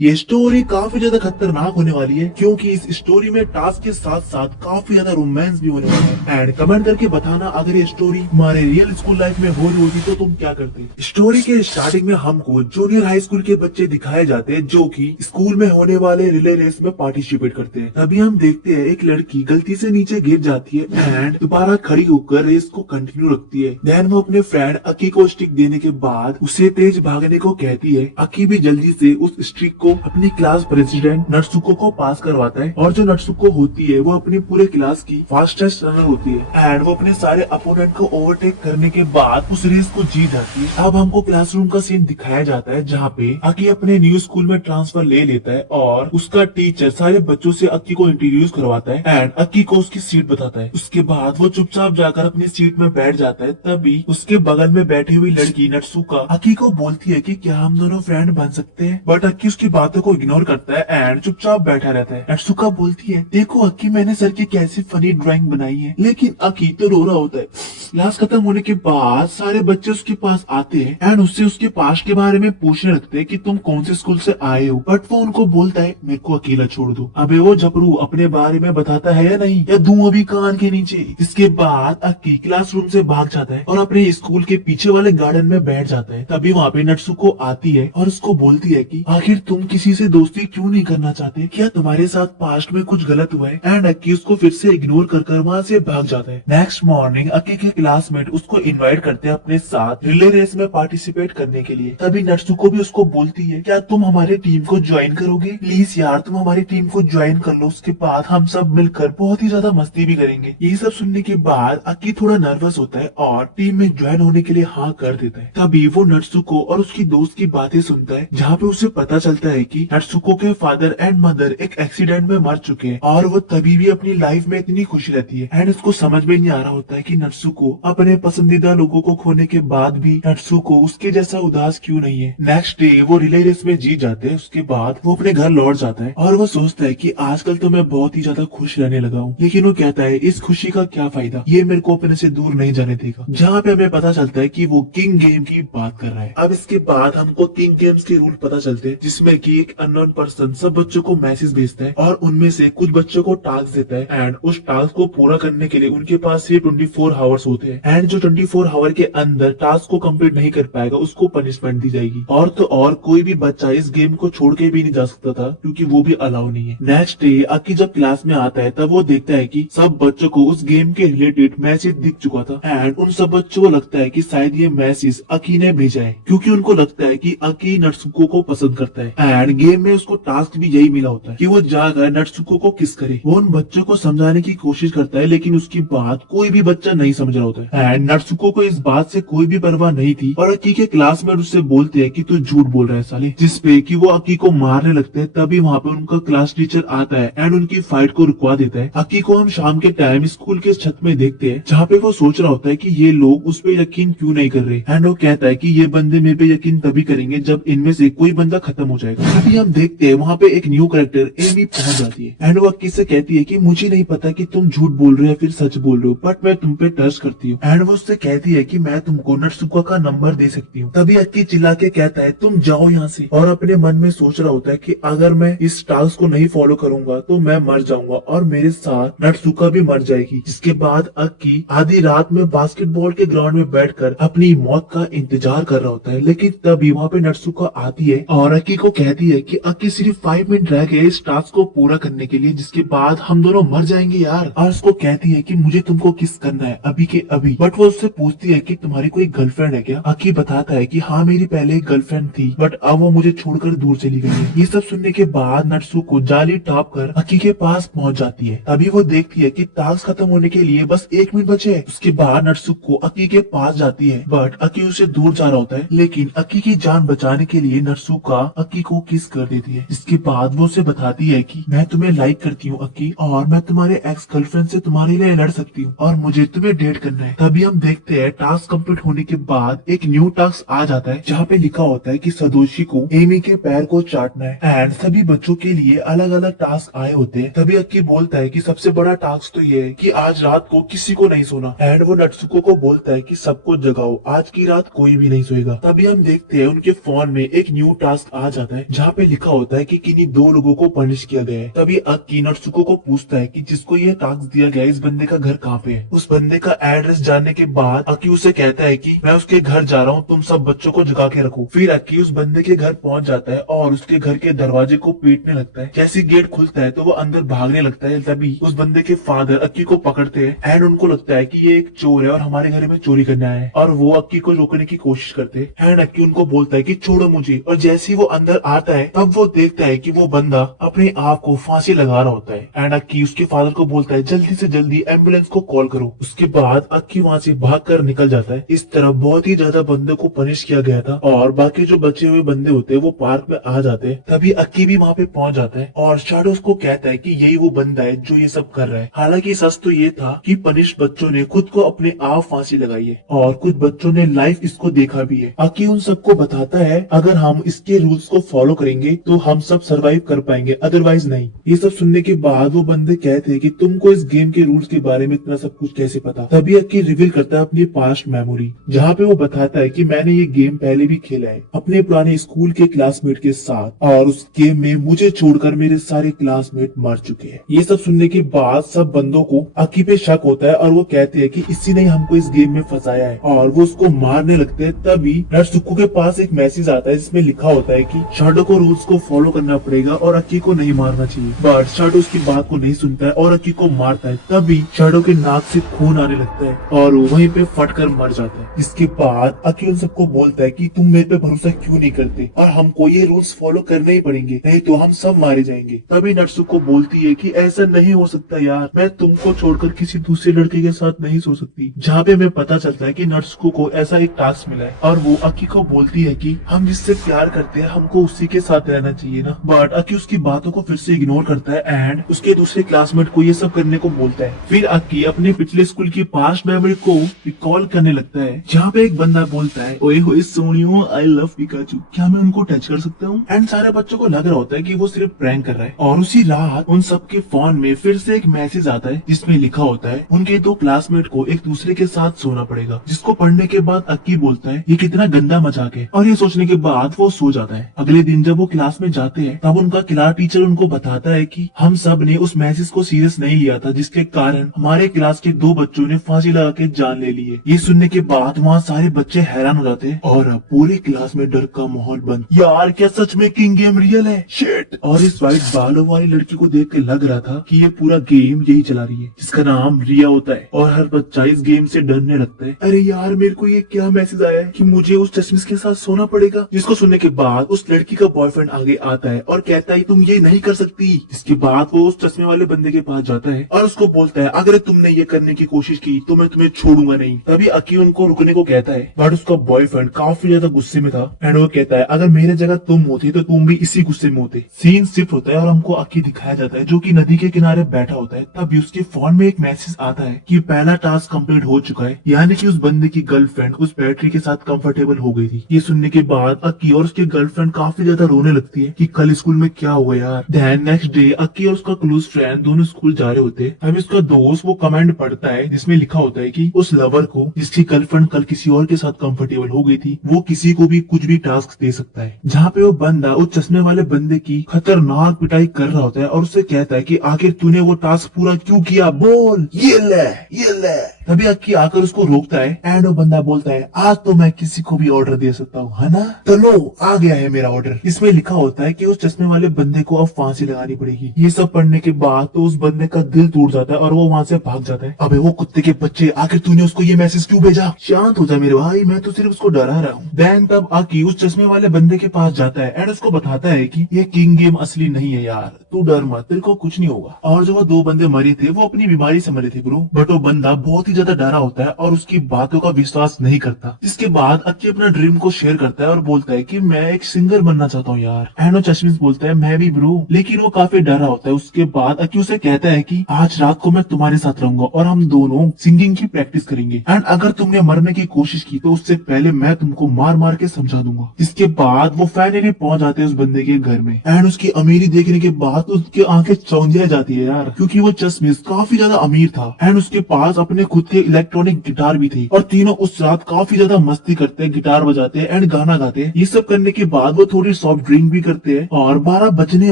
ये स्टोरी काफी ज्यादा खतरनाक होने वाली है क्योंकि इस स्टोरी में टास्क के साथ साथ काफी ज्यादा रोमांस भी होने वाला है। एंड कमेंट करके बताना अगर ये स्टोरी तुम्हारे रियल स्कूल लाइफ में हो रही होती तो तुम क्या करते। स्टोरी के स्टार्टिंग में हमको जूनियर हाई स्कूल के बच्चे दिखाए जाते हैं जो कि स्कूल में होने वाले रिले रेस में पार्टिसिपेट करते हैं। तभी हम देखते हैं एक लड़की गलती से नीचे गिर जाती है एंड दोबारा खड़ी होकर रेस को कंटिन्यू रखती है। देन वो अपने फ्रेंड अकी को स्टिक देने के बाद उसे तेज भागने को कहती है। अकी भी जल्दी से उस स्टिक को अपनी क्लास प्रेसिडेंट नटसुको को पास करवाता है और जो नटसुको होती है वो अपनी पूरे क्लास की फास्टेस्ट रनर होती है एंड वो अपने सारे अपोनेंट को ओवरटेक करने के बाद उस रेस को जीत जाती है। अब हमको क्लासरूम का सीन दिखाया जाता है जहाँ पे अकी अपने न्यू स्कूल में ट्रांसफर ले लेता है और उसका टीचर सारे बच्चों से अकी को इंट्रोड्यूस करवाता है एंड अकी को उसकी सीट बताता है। उसके बाद वो चुपचाप जाकर अपनी सीट में बैठ जाता है। तभी उसके बगल में बैठी हुई लड़की नटसुका अकी को बोलती है कि क्या हम दोनों फ्रेंड बन सकते हैं, बट अकी उसकी बातों को इग्नोर करता है एंड चुपचाप बैठा रहता है। नटसुका बोलती है देखो अकी मैंने सर की कैसी फनी ड्राइंग बनाई है, लेकिन अकी तो रो रहा होता है। क्लास खत्म होने के बाद सारे बच्चे उसके पास आते हैं एंड उससे उसके पास्ट के बारे में पूछने लगते हैं कि तुम कौन से स्कूल से आए हो, बट वो उनको बोलता है मेरे को अकेला छोड़ दो। अबे वो झपरू अपने बारे में बताता है या नहीं, या दूं अभी कान के नीचे। इसके बाद अकी क्लासरूम से भाग जाता है और अपने स्कूल के पीछे वाले गार्डन में बैठ जाता है। तभी वहाँ पे नटसुको आती है और उसको बोलती है कि आखिर तुम किसी से दोस्ती क्यों नहीं करना चाहते, क्या तुम्हारे साथ पास्ट में कुछ गलत हुआ है। एंड अकी उसको फिर से इग्नोर कर वहाँ से भाग जाता है। नेक्स्ट मॉर्निंग अकी के क्लासमेट उसको इनवाइट करते हैं अपने साथ रिले रेस में पार्टिसिपेट करने के लिए। तभी नटसुको भी उसको बोलती है क्या तुम हमारे टीम को ज्वाइन करोगे, प्लीज यार तुम हमारी टीम को ज्वाइन कर लो, उसके बाद हम सब मिलकर बहुत ही ज्यादा मस्ती भी करेंगे। ये सब सुनने के बाद अकी थोड़ा नर्वस होता है और टीम में ज्वाइन होने के लिए हाँ कर देता है। तभी वो नटसुको और उसकी दोस्त की बातें सुनता है जहाँ पे उसे पता चलता है कि नटसुको के फादर एंड मदर एक एक्सीडेंट में मर चुके हैं और वो तभी भी अपनी लाइफ में इतनी खुश रहती है एंड उसको समझ में नहीं आ रहा होता है कि नटसुको अपने पसंदीदा लोगों को खोने के बाद भी नटसुको उसके जैसा उदास क्यों नहीं है। नेक्स्ट डे वो रिले रेस में जीत जाते हैं। उसके बाद वो अपने घर लौट जाता है और वो सोचता है कि आजकल तो मैं बहुत ही ज्यादा खुश रहने लगा हूँ, लेकिन वो कहता है इस खुशी का क्या फायदा, ये मेरे को अपने से दूर नहीं जाने देगा। जहाँ पे हमें पता चलता है कि वो किंग गेम की बात कर रहा है। अब इसके बाद हमको किंग गेम्स के रूल पता चलते हैं जिसमें कि एक अननोन पर्सन सब बच्चों को मैसेज भेजता है और उनमें से कुछ बच्चों को टास्क देता है एंड उस टास्क को पूरा करने के लिए उनके पास सिर्फ 24 आवर्स होते हैं एंड जो 24 आवर के अंदर टास्क को कंप्लीट नहीं कर पाएगा उसको पनिशमेंट दी जाएगी। और तो और कोई भी बच्चा इस गेम को छोड़ के भी नहीं जा सकता था क्योंकि वो भी अलाउ नहीं है। नेक्स्ट डे अकी जब क्लास में आता है तब वो देखता है कि सब बच्चों को उस गेम के रिलेटेड मैसेज दिख चुका था एंड उन सब बच्चों को लगता है कि शायद ये मैसेज अकी ने भेजा है क्योंकि उनको लगता है कि अकी नटसुको को पसंद करता है एंड गेम में उसको टास्क भी यही मिला होता है कि वो जाकर नटसुको को किस करे। वो उन बच्चों को समझाने की कोशिश करता है लेकिन उसकी बात कोई भी बच्चा नहीं समझ रहा होता है एंड नटसुको को इस बात से कोई भी परवाह नहीं थी और अकी के क्लासमेट उससे बोलते हैं कि तू झूठ बोल रहा है साले, जिसपे कि वो अकी को मारने लगते हैं। तभी वहाँ पे उनका क्लास टीचर आता है एंड उनकी फाइट को रुकवा देता है। अकी को हम शाम के टाइम स्कूल के छत में देखते हैं जहाँ पे वो सोच रहा होता है कि ये लोग उस पे यकीन क्यों नहीं कर रहे एंड वो कहता है कि ये बंदे मेरे पे यकीन तभी करेंगे जब इनमें से कोई बंदा खत्म हो जाएगा। अभी हम देखते हैं वहाँ पे एक न्यू कैरेक्टर एमी पहुंच जाती है एंड वो अकी से कहती है कि मुझे नहीं पता कि तुम झूठ बोल रहे हो फिर सच बोल रहे हो, बट मैं तुम पे ट्रस्ट करती हूँ एंड वो उससे कहती है कि मैं तुमको नटसुको का नंबर दे सकती हूँ। तभी अकी चिल्ला के कहता है तुम जाओ यहाँ से, और अपने मन में सोच रहा होता है कि अगर मैं इस टास्क को नहीं फॉलो करूंगा तो मैं मर जाऊंगा और मेरे साथ नटसुका भी मर जाएगी। जिसके बाद अकी आधी रात में बास्केटबॉल के ग्राउंड में बैठकर अपनी मौत का इंतजार कर रहा होता है, लेकिन तभी वहाँ पे नटसुका आती है और अकी को कहती है कि अकी सिर्फ 5 मिनट रह गए इस टास्क को पूरा करने के लिए, जिसके बाद हम दोनों मर जाएंगे यार। और उसको कहती है कि मुझे तुमको किस करना है अभी के अभी, बट वो उससे पूछती है कि तुम्हारी कोई गर्लफ्रेंड है क्या। अकी बताता है कि हाँ मेरी पहले एक गर्लफ्रेंड थी बट अब वो मुझे छोड़कर दूर चली गई है। ये सब सुनने के बाद नटसुको जाली टाप कर अकी के पास पहुंच जाती है। तभी वो देखती है कि टास्क खत्म होने के लिए बस 1 मिनट बचे है। उसके बाद नटसुको अकी के पास जाती है बट अकी उसे दूर जा रहा होता है, लेकिन अकी की जान बचाने के लिए नटसुका अकी को किस कर देती है। इसके बाद वो उसे बताती है कि मैं तुम्हें लाइक करती हूँ अकी, और मैं तुम्हारे एक्स गर्लफ्रेंड से तुम्हारे लिए लड़ सकती हूँ और मुझे तुम्हें डेट करना है। तभी हम देखते हैं टास्क कंप्लीट होने के बाद एक न्यू टास्क आ जाता है जहाँ पे लिखा होता है कि सदोशी को एमी के पैर को चाटना है एंड सभी बच्चों के लिए अलग अलग टास्क आए होते हैं। तभी अक्की बोलता है कि सबसे बड़ा टास्क तो ये है कि आज रात को किसी को नहीं सोना एंड वो नटसुको को बोलता है कि सबको जगाओ, आज की रात कोई भी नहीं सोएगा। तभी हम देखते हैं उनके फोन में एक न्यू टास्क आ जाता है जहाँ पे लिखा होता है कि किन्हीं दो लोगों को पनिश किया गया है। तभी अक्की नत्सुको को पूछता है कि जिसको ये टास्क दिया गया है इस बंदे का घर कहाँ पे है। उस बंदे का एड्रेस जानने के बाद अक्की उसे कहता है कि मैं उसके घर जा रहा हूँ, तुम सब बच्चों को जगा के रखो। फिर अक्की उस बंदे के घर पहुंच जाता है और उसके घर के दरवाजे को पीटने लगता है। जैसे गेट खुलता है तो वो अंदर भागने लगता है। तभी उस बंदे के फादर अक्की को पकड़ते हैं एंड उनको लगता है कि ये एक चोर है और हमारे घर में चोरी करने आया है, और वो अक्की को रोकने की कोशिश करते हैं। एंड अक्की उनको बोलता है कि छोड़ो मुझे, और जैसे ही वो अंदर आता है तब वो देखता है कि वो बंदा अपने आप को फांसी लगा रहा होता है। एंड अक्की उसके फादर को बोलता है जल्दी से जल्दी एम्बुलेंस को कॉल करो। उसके बाद अक्की वहाँ से भाग कर निकल जाता है। इस तरह बहुत ही ज्यादा बंदों को पनिश किया गया था और बाकी जो बचे हुए बंदे होते हैं वो पार्क में आ जाते हैं। तभी अक्की भी वहाँ पे पहुंच जाता है और शैडो उसको कहता है कि यही वो बंदा है जो ये सब कर रहा है। हालांकि सच तो ये था कि पनिश बच्चों ने खुद को अपने आप फांसी लगाई है और कुछ बच्चों ने लाइव इसको देखा भी है। अक्की उन सबको बताता है अगर हम इसके रूल्स को फॉलो करेंगे तो हम सब सरवाइव कर पाएंगे, अदरवाइज नहीं। ये सब सुनने के बाद वो बंदे कहते हैं कि तुमको इस गेम के रूल्स के बारे में इतना सब कुछ कैसे पता। तभी अक्की रिवील करता है अपनी पास्ट मेमोरी, जहाँ पे वो बताता है कि मैंने ये गेम पहले भी खेला है अपने पुराने स्कूल के क्लासमेट के साथ, और उस गेम में मुझे छोड़कर मेरे सारे क्लासमेट मर चुके हैं। ये सब सुनने के बाद सब बंदों को अक्की पे शक होता है और वो कहते हैं कि इसी ने हमको इस गेम में फंसाया है, और वो उसको मारने लगते हैं। तभी नत्सुको के पास एक मैसेज आता है जिसमें लिखा होता है कि शैडो को रूल्स को फॉलो करना पड़ेगा और अक्की को नहीं मारना चाहिए। बट शैडो उसकी बात को नहीं सुनता है और अक्की को मारता है। तभी शैडो के नाक से खून आने लगता है और वो वहीं पे फट कर मर जाता है। इसके बाद अक्की उन सबको बोलता है कि तुम मेरे पे भरोसा क्यों नहीं करते और हमको ये रूल्स फॉलो करने ही पड़ेंगे, नहीं तो हम सब मारे जाएंगे। तभी नत्सुको बोलती है कि ऐसा नहीं हो सकता यार, मैं तुमको छोड़कर किसी दूसरे लड़के के साथ नहीं सो सकती। जहाँ पे हमें पता चलता है कि नत्सुको को ऐसा एक टास्क मिला है और वो अक्की को बोलती है कि हम जिससे प्यार करते हैं हमको उसी के साथ रहना चाहिए ना। बट अक्की उसकी बातों को फिर से इग्नोर करता है एंड उसके दूसरे क्लासमेट को ये सब करने को बोलता है। फिर अक्की अपने पिछले स्कूल की पास्ट मेमोरी को रिकॉल करने लगता है, जहाँ पे एक बंदा बोलता है ओए होए सोनियो आई लव पिकाचू, क्या मैं उनको टच कर सकता हूँ? एंड सारे बच्चों को लग रहा होता है कि वो सिर्फ प्रैंक कर रहा है। और उसी रात उन सबके फोन में फिर से एक मैसेज आता है जिसमें लिखा होता है उनके दो क्लासमेट को एक दूसरे के साथ सोना पड़ेगा। जिसको पढ़ने के बाद अक्की बोलता है ये कितना गंदा मजाक है, और ये सोचने के बाद वो सो जाता है। अगले दिन जब वो क्लास में जाते हैं तब उनका क्लास टीचर उनको बताता है कि हम सब ने उस मैसेज को सीरियस नहीं लिया था, जिसके कारण हमारे क्लास के दो बच्चों ने फांसी लगा के जान ले ली है। ये सुनने के बाद वहाँ सारे बच्चे हैरान हो जाते हैं और पूरी क्लास में डर का माहौल बंद। यार क्या सच में किंग गेम रियल है? शिट। और इस व्हाइट बालों वाली लड़की को देख के लग रहा था कि ये पूरा गेम यही चला रही है, जिसका नाम रिया होता है, और हर बच्चा इस गेम से डरने लगता है। अरे यार मेरे को ये क्या मैसेज आया है कि मुझे उस चश्मिश के साथ सोना पड़ेगा? जिसको सुनने के बाद उस लड़की का बॉयफ्रेंड आगे आता है और कहता है तुम ये नहीं कर सकती। इसके बाद वो उस चश्मे वाले बंदे के पास जाता है और उसको बोलता है अगर तुमने ये करने की कोशिश की तो मैं तुम्हें छोड़ूंगा नहीं। तभी अक्की उनको रुकने को कहता है, बट उसका बॉयफ्रेंड काफी ज्यादा गुस्से में था एंड वो कहता है अगर मेरे जगह तुम होती तो तुम भी इसी गुस्से में होते। सीन शिफ्ट होता है और हमको अक्की दिखाया जाता है जो कि नदी के किनारे बैठा होता है। तभी उसके फोन में एक मैसेज आता है कि पहला टास्क कंप्लीट हो चुका है, यानी कि उस बंदे की गर्लफ्रेंड उस बैटरी के साथ कंफर्टेबल हो गई थी। ये सुनने के बाद अक्की और उसकी गर्लफ्रेंड काफी ज्यादा रोने लगती है कि कल स्कूल में क्या हुआ यार। देन नेक्स्ट डे अक्की और उसका क्लोज फ्रेंड दोनों स्कूल जा रहे होते हैं। अभी उसका दोस्त वो कमेंट पढ़ता है जिसमें लिखा होता है कि उस लवर को जिसकी गर्लफ्रेंड कल किसी और के साथ कंफर्टेबल हो गई थी वो किसी को भी कुछ भी टास्क दे सकता है। जहाँ पे वो बंदा उस चश्मे वाले बंदे की खतरनाक पिटाई कर रहा होता है और उससे कहता है कि आखिर तूने वो टास्क पूरा क्यों किया, बोल। ये ले। तभी अक्की आकर उसको रोकता है एंड वो बंदा बोलता है आज तो मैं किसी को भी ऑर्डर दे सकता हूँ, है ना? तो लो आ गया है मेरा ऑर्डर। इसमें लिखा होता है कि उस चश्मे वाले बंदे को अब फांसी लगानी पड़ेगी। ये सब पढ़ने के बाद तो उस बंदे का दिल टूट जाता है और वो वहाँ से भाग जाता है। अबे वो कुत्ते के बच्चे, आखिर तूने उसको ये मैसेज क्यों भेजा? शांत हो जा मेरे भाई, मैं तो सिर्फ उसको डरा रहा हूँ। देन तब अक्की उस चश्मे वाले बंदे के पास जाता है एंड उसको बताता है कि ये किंग गेम असली नहीं है यार, तू डर मत, तेरे को कुछ नहीं होगा। और जो वो दो बंदे मरे थे वो अपनी बीमारी से मरे थे ब्रो, बट वो बंदा बहुत ही ज्यादा डरा होता है और उसकी बातों का विश्वास नहीं करता। जिसके बाद अक्की अपना ड्रीम को शेयर करता है और बोलता है कि मैं एक सिंगर बनना चाहता हूँ यार। एंड वो चश्मिश बोलता है मैं भी ब्रो, लेकिन वो काफी डरा होता है। उसके बाद अक्की उसे कहता है कि आज रात को मैं तुम्हारे साथ रहूंगा और हम दोनों सिंगिंग की प्रैक्टिस करेंगे, एंड अगर तुमने मरने की कोशिश की तो उससे पहले मैं तुमको मार मार के समझा दूंगा। इसके बाद वो फाइनली पहुंच जाते हैं उस बंदे के घर में एंड उसकी अमीरी देखने के बाद उसकी आंखें चौंधिया जाती है यार, क्योंकि वो चश्मिश काफी ज्यादा अमीर था एंड उसके पास अपने खुद के इलेक्ट्रॉनिक गिटार भी थे और तीनों उस रात काफी ज्यादा मस्ती करते हैं, गिटार बजाते हैं एंड गाना गाते हैं। ये सब करने के बाद वो थोड़ी सॉफ्ट ड्रिंक भी करते हैं और 12 बजने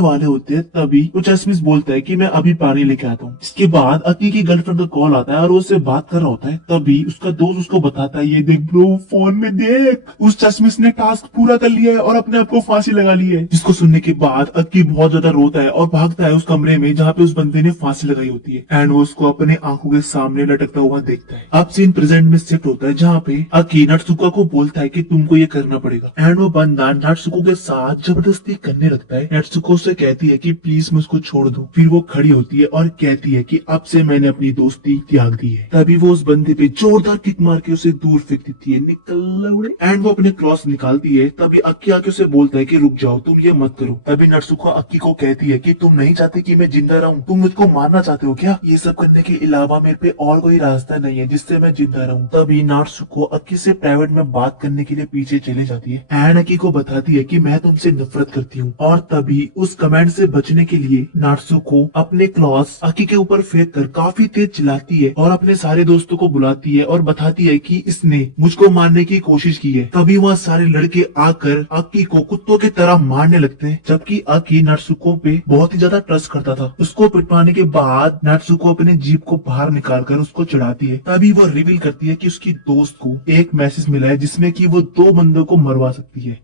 वाले होते हैं। तभी वो चश्मिश बोलता है कि मैं अभी पानी लेके आता हूँ। इसके बाद अकी की गर्लफ्रेंड का कॉल आता है और वो उससे बात कर रहा होता है। तभी उसका दोस्त उसको बताता है, ये देख ब्रो, फोन में देख, उस चश्मिश ने टास्क पूरा कर लिया है और अपने आप को फांसी लगा ली है। जिसको सुनने के बाद अक्की बहुत ज्यादा रोता है और भागता है उस कमरे में जहाँ पे उस बंदे ने फांसी लगाई होती है एंड वो उसको अपने आंखों के सामने लटकता हुआ देखता है। अब सीन प्रेजेंट में शिफ्ट होता है जहाँ पे अक्की नटसुका को बोलता है कि तुमको ये करना पड़ेगा एंड वो बंदा नटसुको के साथ जबरदस्ती करने लगता है। नटसुको उससे कहती है कि प्लीज मुझको छोड़ दो। फिर वो खड़ी होती है और कहती है कि अब से मैंने अपनी दोस्ती त्याग दी है। तभी वो उस बंदे पे जोरदार किक मार के उसे दूर फेंक देती है, निकल लौड़े। एंड वो अपने क्रॉस निकालती है। तभी अक्की आके उसे बोलता है कि रुक जाओ, तुम ये मत करो। तभी नटसुको अक्की को कहती है कि तुम नहीं चाहते कि मैं जिंदा रहूं, तुम मुझको मारना चाहते हो क्या? ये सब करने के अलावा मेरे पे और कोई रास्ता नहीं है जिससे मैं जिंदा रहूं। तभी नटसुको अक्की से प्राइवेट में बात करने के लिए पीछे चले जाती है एंड अक्की को बताती है कि मैं तुमसे नफरत करती हूँ। और तभी उस कमेंट से बचने के लिए नटसुको अपने क्लॉस अक्की के ऊपर फेंक कर काफी तेज चिल्लाती है और अपने सारे दोस्तों को बुलाती है और बताती है कि इसने मुझको मारने की कोशिश की है। तभी वहाँ सारे लड़के आकर अक्की को कुत्तों की तरह मारने लगते हैं, जबकि अक्की नटसुको पे बहुत ही ज्यादा ट्रस्ट करता था। उसको पिटवाने के बाद नटसुको अपने जीप को बाहर निकालकर उसको चढ़ाती है। तभी वो रिवील करती है कि उसकी दोस्त को एक मैसेज मिला है जिसमें कि वो 2 बंदों को मरवा सकती है।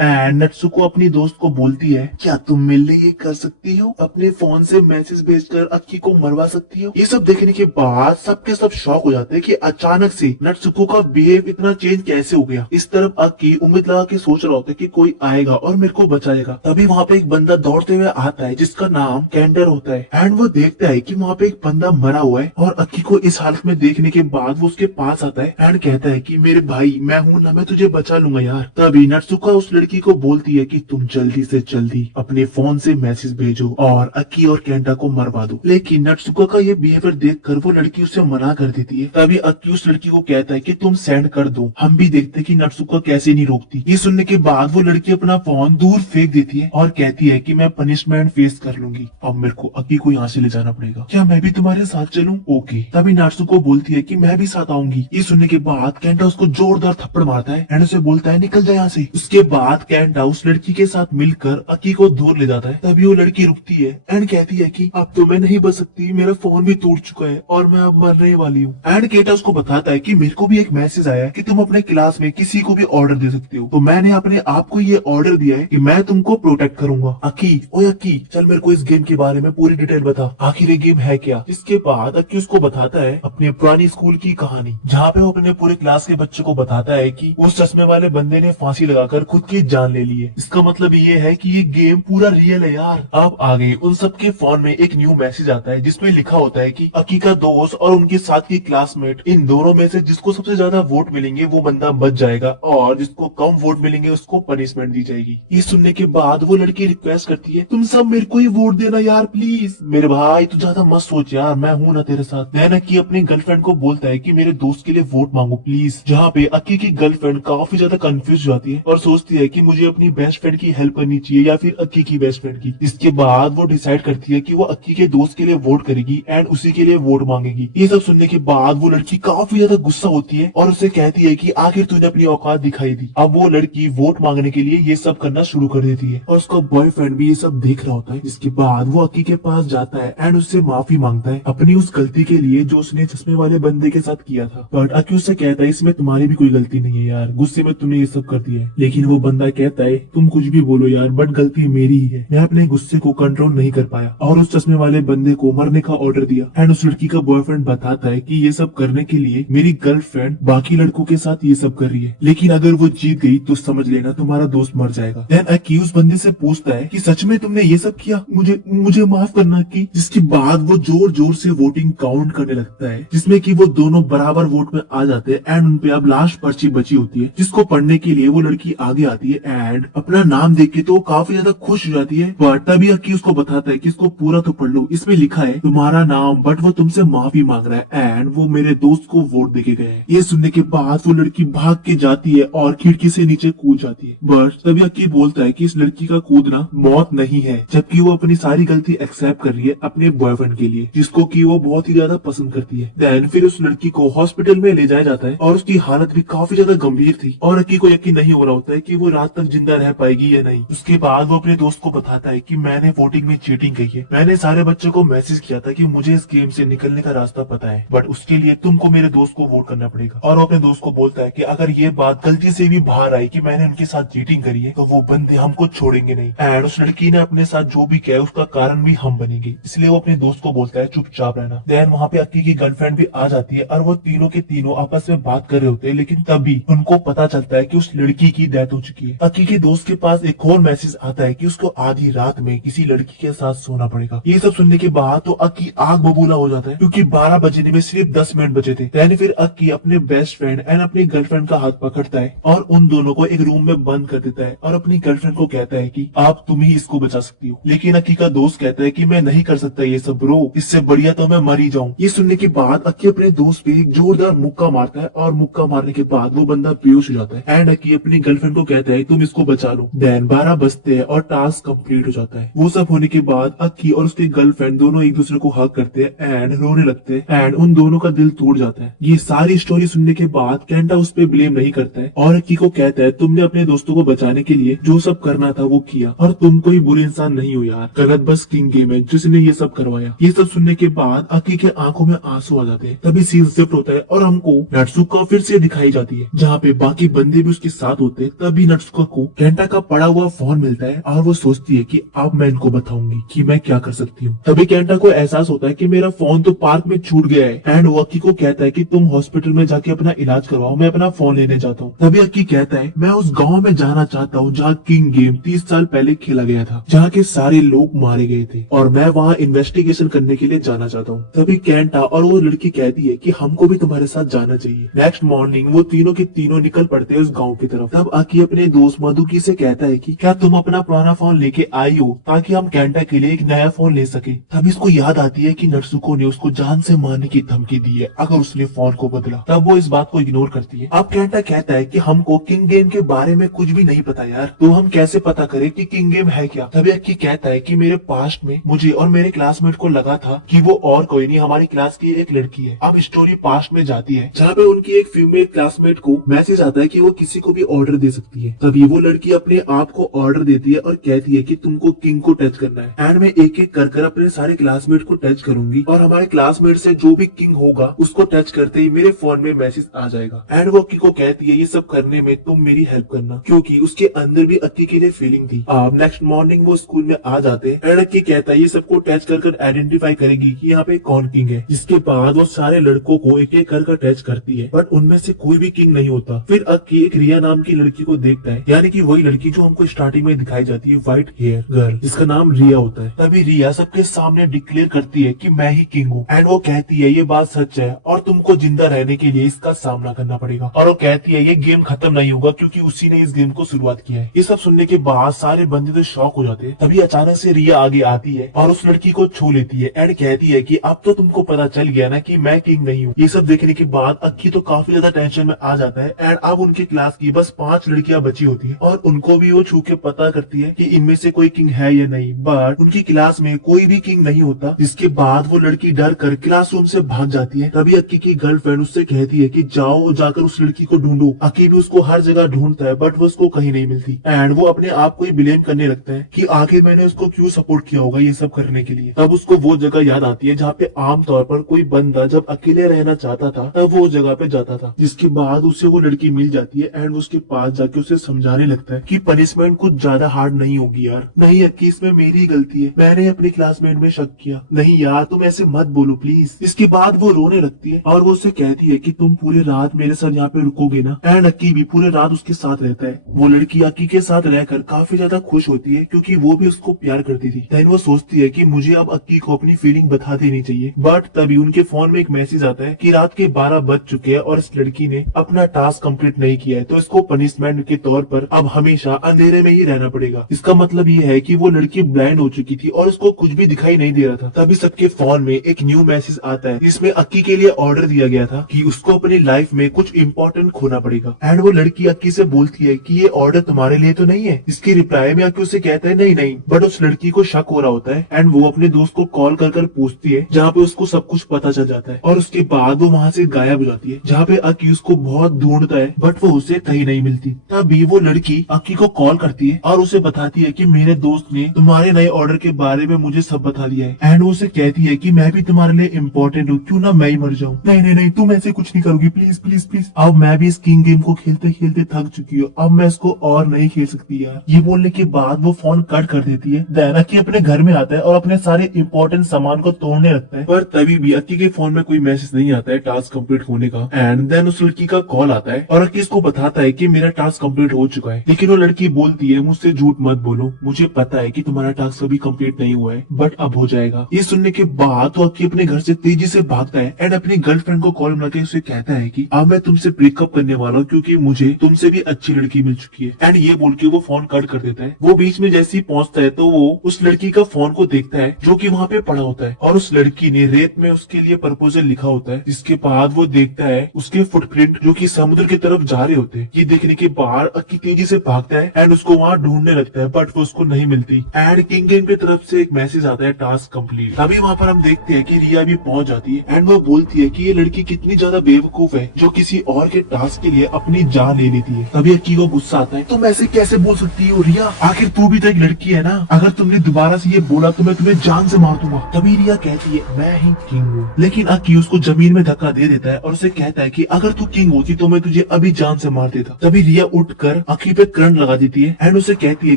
एंड नटसुको अपनी दोस्त को बोलती है, क्या तुम मिलने ये कर सकती हो? अपने फोन से मैसेज भेजकर अक्की को मरवा सकती हो? ये सब देखने के बाद सबके सब शॉक हो जाते हैं कि अचानक से नटसुको का बिहेव इतना चेंज कैसे हो गया। इस तरफ अक्की उम्मीद लगा के सोच रहा होता है कि कोई आएगा और मेरे को बचाएगा। तभी वहाँ पे एक बंदा दौड़ते हुए आता है जिसका नाम कैंडर होता है एंड वो देखता है कि वहाँ पे एक बंदा मरा हुआ है और अक्की को इस हालत में देखने के बाद वो उसके पास आता है एंड कहता है कि मेरे भाई मैं हूँ ना, मैं तुझे बचा लूंगा यार। तभी नटसुका उस लड़की को बोलती है कि तुम जल्दी से जल्दी अपने फोन से मैसेज भेजो और अक्की और कैंटा को मरवा दो। लेकिन नटसुका का ये बिहेवियर देखकर वो लड़की उसे मना कर देती है। तभी अक्की उस लड़की को कहता है कि तुम सेंड कर दो, हम भी देखते कि नटसुका कैसे नहीं रोकती। ये सुनने के बाद वो लड़की अपना फोन दूर फेंक देती है और कहती है कि मैं पनिशमेंट फेस कर लूंगी, अब मेरे को अक्की को यहाँ से ले जाना पड़ेगा, क्या मैं भी तुम्हारे साथ चलूं? ओके। तभी नटसुको बोलती है कि मैं भी साथ आऊंगी। ये सुनने के बाद कैंटा उसको जोरदार थप्पड़ मारता है एंड उसे बोलता है निकल जा यहाँ से। उसके बाद कैंटा उस लड़की के साथ मिलकर अक्की को दूर ले जाता है। तभी वो लड़की रुकती है एंड कहती है कि अब तो मैं नहीं बच सकती, मेरा फोन भी टूट चुका है और मैं अब मरने वाली हूँ। एंड केटा उसको बताता है कि मेरे को भी एक मैसेज आया है कि तुम अपने क्लास में किसी को भी ऑर्डर दे सकते हो, तो मैंने अपने आप को ये ऑर्डर दिया है कि मैं तुमको प्रोटेक्ट करूंगा। अक्की, ओए अक्की, चल मेरे को इस गेम के बारे में पूरी डिटेल बता, आखिर ये गेम है क्या? इसके बाद अक्की उसको बताता है अपने पुरानी स्कूल की कहानी, जहाँ पे वो अपने पूरे क्लास के बच्चों को बताता है कि उस चश्मे वाले बंदे ने फांसी लगाकर खुद की जान ले ली है। इसका मतलब ये है कि ये गेम पूरा रियल है यार। अब आगे उन सबके फोन में एक न्यू मैसेज आता है जिसमें लिखा होता है कि अक्की का दोस्त और उनके साथ की क्लासमेट, इन दोनों में से जिसको सबसे ज्यादा वोट मिलेंगे वो बंदा बच जाएगा और जिसको कम वोट मिलेंगे उसको पनिशमेंट दी जाएगी। ये सुनने के बाद वो लड़की रिक्वेस्ट करती है, तुम सब मेरे को ही वोट देना यार प्लीज। मेरे भाई तू ज्यादा मत सोच यार, मैं हूँ ना तेरे साथ। मैं अक्की अपनी गर्लफ्रेंड को बोलता है कि मेरे दोस्त के लिए वोट मांगो प्लीज, जहाँ पे अक्की की गर्लफ्रेंड काफी ज्यादा कंफ्यूज हो जाती है और सोचती है कि मुझे अपनी बेस्ट फ्रेंड की हेल्प करनी चाहिए या फिर अक्की की बेस्ट फ्रेंड की। इसके बाद वो डिसाइड करती है कि वो अक्की के दोस्त के लिए वोट करेगी एंड उसी के लिए वोट मांगेगी। ये सब सुनने के बाद वो लड़की काफी ज्यादा गुस्सा होती है और उसे कहती है कि आखिर तूने अपनी औकात दिखाई दी। अब वो लड़की वोट मांगने के लिए ये सब करना शुरू कर देती है और उसका बॉयफ्रेंड भी ये सब देख रहा होता है। इसके बाद वो अक्की के पास जाता है एंड उससे माफी मांगता है अपनी उस गलती के लिए जो उसने चश्मे वाले बंदे के साथ किया था। बट अक्की उससे कहता है इसमें तुम्हारी भी कोई गलती नहीं है यार, गुस्से में तुमने ये सब कर दिया है। लेकिन वो बंदा कहता है तुम कुछ भी बोलो यार, बट गलती मेरी ही है, मैं अपने गुस्से को कंट्रोल नहीं कर पाया और उस चश्मे वाले बंदे को मरने का ऑर्डर दिया। एंड उस लड़की का बॉयफ्रेंड बताता है कि ये सब करने के लिए मेरी गर्लफ्रेंड बाकी लड़कों के साथ ये सब कर रही है, लेकिन अगर वो जीत गई तो समझ लेना तुम्हारा दोस्त मर जाएगा। देन अक्की उस बंदे से पूछता है कि सच में तुमने ये सब किया, मुझे माफ करना अक्की। जिसके बाद वो जोर जोर से वोटिंग काउंट करने लगता है जिसमें कि वो दोनों बराबर वोट में आ जाते हैं एंड उनपे अब लास्ट पर्ची बची होती है जिसको पढ़ने के लिए वो लड़की आगे आती है एंड अपना नाम देख के तो काफी ज्यादा खुश हो जाती है। बट तभी अक्की उसको बताता है कि इसको पूरा तो पढ़ लो, इसमें लिखा है तुम्हारा नाम, बट वो तुमसे माफी मांग रहा है एंड वो मेरे दोस्त को वोट देके गए हैं। ये सुनने के बाद वो लड़की भाग के जाती है और खिड़की से नीचे कूद जाती है। बट तभी अक्की बोलता है कि इस लड़की का कूदना मौत नहीं है, जबकि वो अपनी सारी गलती एक्सेप्ट कर रही है अपने बॉयफ्रेंड के लिए जिसको कि वो बहुत ही ज्यादा पसंद करती है। जाती है। देन फिर उस लड़की को हॉस्पिटल में ले जाया जाता है और उसकी हालत भी काफी ज्यादा गंभीर थी और अक्की को यकीन नहीं हो रहा होता है कि वो रात तक जिंदा रह पाएगी या नहीं। उसके बाद वो अपने दोस्त को बताता है कि मैंने वोटिंग में चीटिंग की है, मैंने सारे बच्चों को मैसेज किया था कि मुझे इस गेम से निकलने का रास्ता पता है, बट उसके लिए तुमको मेरे दोस्त को वोट करना पड़ेगा। और वो अपने दोस्त को बोलता है कि अगर ये बात गलती से भी बाहर आई कि मैंने उनके साथ चीटिंग करी है तो वो बंदे हमको छोड़ेंगे नहीं, एंड उस लड़की ने अपने साथ जो भी किया है उसका कारण भी हम बनेंगे, इसलिए वो अपने दोस्त को बोलता है चुपचाप रहना। देन वहाँ पे अक्की की गर्लफ्रेंड भी आ जाती है और वो तीनों के तीनों आपस में बात कर रहे होते हैं, लेकिन तभी उनको पता चलता है कि उस लड़की की डेथ हो चुकी है। अक्की के दोस्त के पास एक और मैसेज आता है कि उसको आधी रात में किसी लड़की के साथ सोना पड़ेगा। ये सब सुनने के बाद तो अक्की आग बबूला हो जाता है क्योंकि 12 बजने में सिर्फ 10 मिनट बचे थे। यानी फिर अक्की अपने बेस्ट फ्रेंड एंड अपनी गर्लफ्रेंड का हाथ पकड़ता है और उन दोनों को एक रूम में बंद कर देता है और अपनी गर्लफ्रेंड को कहता है कि आप तुम ही इसको बचा सकती हो। लेकिन अक्की का दोस्त कहता है कि मैं नहीं कर सकता ये सब ब्रो, इससे बढ़िया तो मैं मर ही जाऊं। ये सुनने के बाद अक्की अपने दोस्त पे एक जोरदार मुक्का मारता है और मुक्का मारने के बाद वो बंदा बेहोश हो जाता है एंड अक्की अपनी गर्लफ्रेंड को कहता है तुम इसको बचा लो। देन 12 बजते हैं और टास्क कंप्लीट हो जाता है। वो सब होने के बाद अक्की और उसकी गर्लफ्रेंड दोनों एक दूसरे को हग करते हैं एंड रोने लगते हैं एंड उन दोनों का दिल टूट जाता है। ये सारी स्टोरी सुनने के बाद केंटा उस पे ब्लेम नहीं करता है और अक्की को कहता है तुमने अपने दोस्तों को बचाने के लिए जो सब करना था वो किया और तुम कोई बुरे इंसान नहीं हो यार, गलत बस किंग गेम है जिसने ये सब करवाया। ये सब सुनने के बाद अक्की के आंखों में आंसू आ जाते हैं। तभी सीन शिफ्ट होता है और हमको नट्सुका फिर से दिखाई जाती है जहाँ पे बाकी बंदे भी उसके साथ होते हैं। तभी नट्सुका को केंटा का पड़ा हुआ फोन मिलता है और वो सोचती है कि अब मैं इनको बताऊंगी कि मैं क्या कर सकती हूँ। तभी केंटा को एहसास होता है कि मेरा फोन तो पार्क में छूट गया है एंड वो अक्की को कहता है कि तुम हॉस्पिटल में जाके अपना इलाज करवाओ, मैं अपना फोन लेने जाता हूँ। तभी अक्की कहता है मैं उस गाँव में जाना चाहता हूँ जहाँ किंग गेम 30 साल पहले खेला गया था, जहाँ के सारे लोग मारे गए थे और मैं वहाँ इन्वेस्टिगेशन करने के लिए जाना चाहता हूँ। तभी केंटा और वो लड़की कहती है कि हमको भी तुम्हारे साथ जाना चाहिए। नेक्स्ट मॉर्निंग वो तीनों के तीनों निकल पड़ते हैं उस गांव की तरफ। तब अक्की अपने दोस्त मधुकी से कहता है कि क्या तुम अपना पुराना फोन लेके आई हो ताकि हम केंटा के लिए एक नया फोन ले सके। तब इसको याद आती है कि नट्सुको ने उसको जान से मारने की धमकी दी है अगर उसने फोन को बदला। तब वो इस बात को इग्नोर करती है। अब केंटा कहता है कि हमको किंग गेम के बारे में कुछ भी नहीं पता यार, तो हम कैसे पता करें कि किंग गेम है क्या। तभी अक्की कहता है कि मेरे पास्ट में मुझे और मेरे क्लासमेट को लगा था कि वो और कोई नहीं हमारी क्लास की एक लड़की है। अब स्टोरी पास्ट में जाती है जहाँ पे उनकी एक फीमेल क्लासमेट को मैसेज आता है कि वो किसी को भी ऑर्डर दे सकती है। तभी वो लड़की अपने आप को ऑर्डर देती है और कहती है कि तुमको किंग को टच करना है एंड मैं एक एक कर कर अपने सारे क्लासमेट को टच करूंगी और हमारे क्लासमेट से जो भी किंग होगा उसको टच करते ही मेरे फोन में मैसेज आ जाएगा। एंड वो अक्की को कहती है ये सब करने में तुम मेरी हेल्प करना, क्योंकि उसके अंदर भी अक्की के लिए फीलिंग थी। नेक्स्ट मॉर्निंग वो स्कूल में आ जाते हैं एंड अक्की कहता है ये सबको टच कर आइडेंटिफाई करेगी कि यहाँ पे कौन किंग है। जिसके बाद वो सारे लड़कों को एक एक कर टच करती है बट उनमें से कोई भी किंग नहीं होता। फिर अक्की एक रिया नाम की लड़की को देखता है, यानी कि वही लड़की जो हमको स्टार्टिंग में दिखाई जाती है, व्हाइट हेयर गर्ल जिसका नाम रिया होता है। तभी रिया सबके सामने डिक्लेयर करती है कि मैं ही किंग हूँ एंड वो कहती है ये बात सच है और तुमको जिंदा रहने के लिए इसका सामना करना पड़ेगा। और वो कहती है ये गेम खत्म नहीं होगा क्योंकि उसी ने इस गेम को शुरुआत किया है। ये सब सुनने के बाद सारे बंदे तो शॉक हो जाते हैं। तभी अचानक से रिया आगे आती है और उस लड़की को छू लेती है एंड कहती है कि अब तो तुमको पता चल गया ना कि मैं किंग नहीं हूँ। ये सब देखने के बाद अक्की तो काफी ज्यादा टेंशन में आ जाता है एंड अब उनकी क्लास की बस 5 लड़कियां बची होती है और उनको भी वो छू के पता करती है कि इनमें से कोई किंग है या नहीं, बट उनकी क्लास में कोई भी किंग नहीं होता। जिसके बाद वो लड़की डर कर क्लासरूम से भाग जाती है। तभी अक्की की गर्लफ्रेंड उससे कहती है कि जाओ जाकर उस लड़की को ढूंढो। अक्की भी उसको हर जगह ढूंढता है बट वो उसको कहीं नहीं मिलती एंड वो अपने आप को ही ब्लेम करने लगता है कि आखिर मैंने उसको क्यों सपोर्ट किया होगा ये सब करने के लिए। तब उसको वो जगह याद आती है जहाँ पे आमतौर पर कोई बंदा जब अकेले रहना चाहता था तब वो जगह पे जाता था। जिसके बाद उसे वो लड़की मिल जाती है एंड उसके पास जाके उसे समझाने लगता है कि पनिशमेंट कुछ ज्यादा हार्ड नहीं होगी यार। नहीं अक्की इसमें मेरी गलती है, मैंने अपने क्लासमेट में शक किया। नहीं यार तुम ऐसे मत बोलो प्लीज। इसके बाद वो रोने लगती है और वो उससे कहती है कि तुम पूरी रात मेरे साथ यहाँ पे रुकोगे ना। एंड अक्की भी पूरी रात उसके साथ रहता है। वो लड़की अक्की के साथ रहकर काफी ज्यादा खुश होती है क्योंकि वो भी उसको प्यार करती थी। देन वो सोचती है कि मुझे अब अक्की को अपनी फीलिंग बता देनी चाहिए। बट तभी उनके फोन में एक मैसेज आता है कि रात के 12 बज चुके हैं और इस लड़की ने अपना टास्क कंप्लीट नहीं किया है, तो इसको पनिशमेंट के तौर पर अब हमेशा अंधेरे में ही रहना पड़ेगा। इसका मतलब ये है कि वो लड़की ब्लाइंड हो चुकी थी और उसको कुछ भी दिखाई नहीं दे रहा था। तभी सबके फोन में एक न्यू मैसेज आता है जिसमें अक्की के लिए ऑर्डर दिया गया था कि उसको अपनी लाइफ में कुछ इम्पोर्टेंट खोना पड़ेगा। एंड वो लड़की अक्की से बोलती है कि ये ऑर्डर तुम्हारे लिए तो नहीं है। इसकी रिप्लाई में अक्की उसे कहता है नहीं। बट उस लड़की को शक हो रहा होता है एंड वो अपने दोस्त को कॉल कर पूछती है जहाँ पे उसको सब कुछ पता चल जाता है और उसके बाद वो वहाँ से गायब हो जाती है, जहाँ पे अकी उसको बहुत ढूंढता है बट वो उसे कहीं नहीं मिलती। तभी वो लड़की अकी को कॉल करती है और उसे बताती है कि मेरे दोस्त ने तुम्हारे नए ऑर्डर के बारे में मुझे सब बता दिया है एंड वो उसे कहती है कि मैं भी तुम्हारे लिए इम्पोर्टेंट हूँ, क्यों ना मैं ही मर जाऊँ। नहीं नहीं नहीं, तुम ऐसे कुछ नहीं करोगी, प्लीज प्लीज प्लीज। अब मैं भी इस किंग गेम को खेलते खेलते थक चुकी हूँ, अब मैं इसको और नहीं खेल सकती यार। ये बोलने के बाद वो फोन कट कर देती है। देन अकी अपने घर में आता है और अपने सारे इंपॉर्टेंट सामान को तोड़ने लगता है, पर तभी भी अकी के फोन में कोई मैसेज नहीं आता है टास्क कंप्लीट होने का। एंड देन उस लड़की का कॉल आता है और अकी इसको बताता है कि मेरा टास्क कंप्लीट हो चुका है। लेकिन वो लड़की बोलती है मुझसे झूठ मत बोलो, मुझे पता है कि तुम्हारा टास्क अभी कंप्लीट नहीं हुआ है बट अब हो जाएगा। ये सुनने के बाद तो अकी अपने घर से तेजी से भागता है एंड अपनी गर्लफ्रेंड को कॉल मिलाकर उसे कहता है कि अब मैं तुमसे ब्रेकअप करने वाला हूँ क्योंकि मुझे तुमसे भी अच्छी लड़की मिल चुकी है। एंड ये बोल के वो फोन कट कर देता है। वो बीच में जैसे ही पहुंचता है तो वो उस लड़की का फोन को देखता है जो कि वहाँ पे पड़ा होता है और उस लड़की ने रेत में उसके लिए प्रपोजल लिखा होता है। जिसके बाद वो देखता है उसके फुटप्रिंट जो कि समुद्र की तरफ जा रहे होते हैं। ये देखने के बाद अक्की तेजी से भागता है एंड उसको वहाँ ढूंढने लगता है बट वो उसको नहीं मिलती। एंड किंग गेम की तरफ से एक मैसेज आता है टास्क कंप्लीट। तभी वहाँ पर हम देखते हैं कि रिया भी पहुंच जाती है एंड वो बोलती है कि ये लड़की कितनी ज्यादा बेवकूफ है जो किसी और के टास्क के लिए अपनी जान ले लेती है। तभी अक्की को गुस्सा आता है, तुम ऐसे कैसे बोल सकती हो रिया, आखिर तू भी तो एक लड़की है ना, अगर तुमने दोबारा से ये बोला तो मैं तुम्हें जान से मार दूंगा। तभी रिया कहती है मैं ही किंग हूँ, लेकिन अक्की उसको जमीन में धक्का दे देता है और उसे कहता है कि अगर तू किंग होती तो मैं तुझे अभी जान से मार देता। तभी रिया उठकर अक्की पे करंट लगा देती है एंड उसे कहती है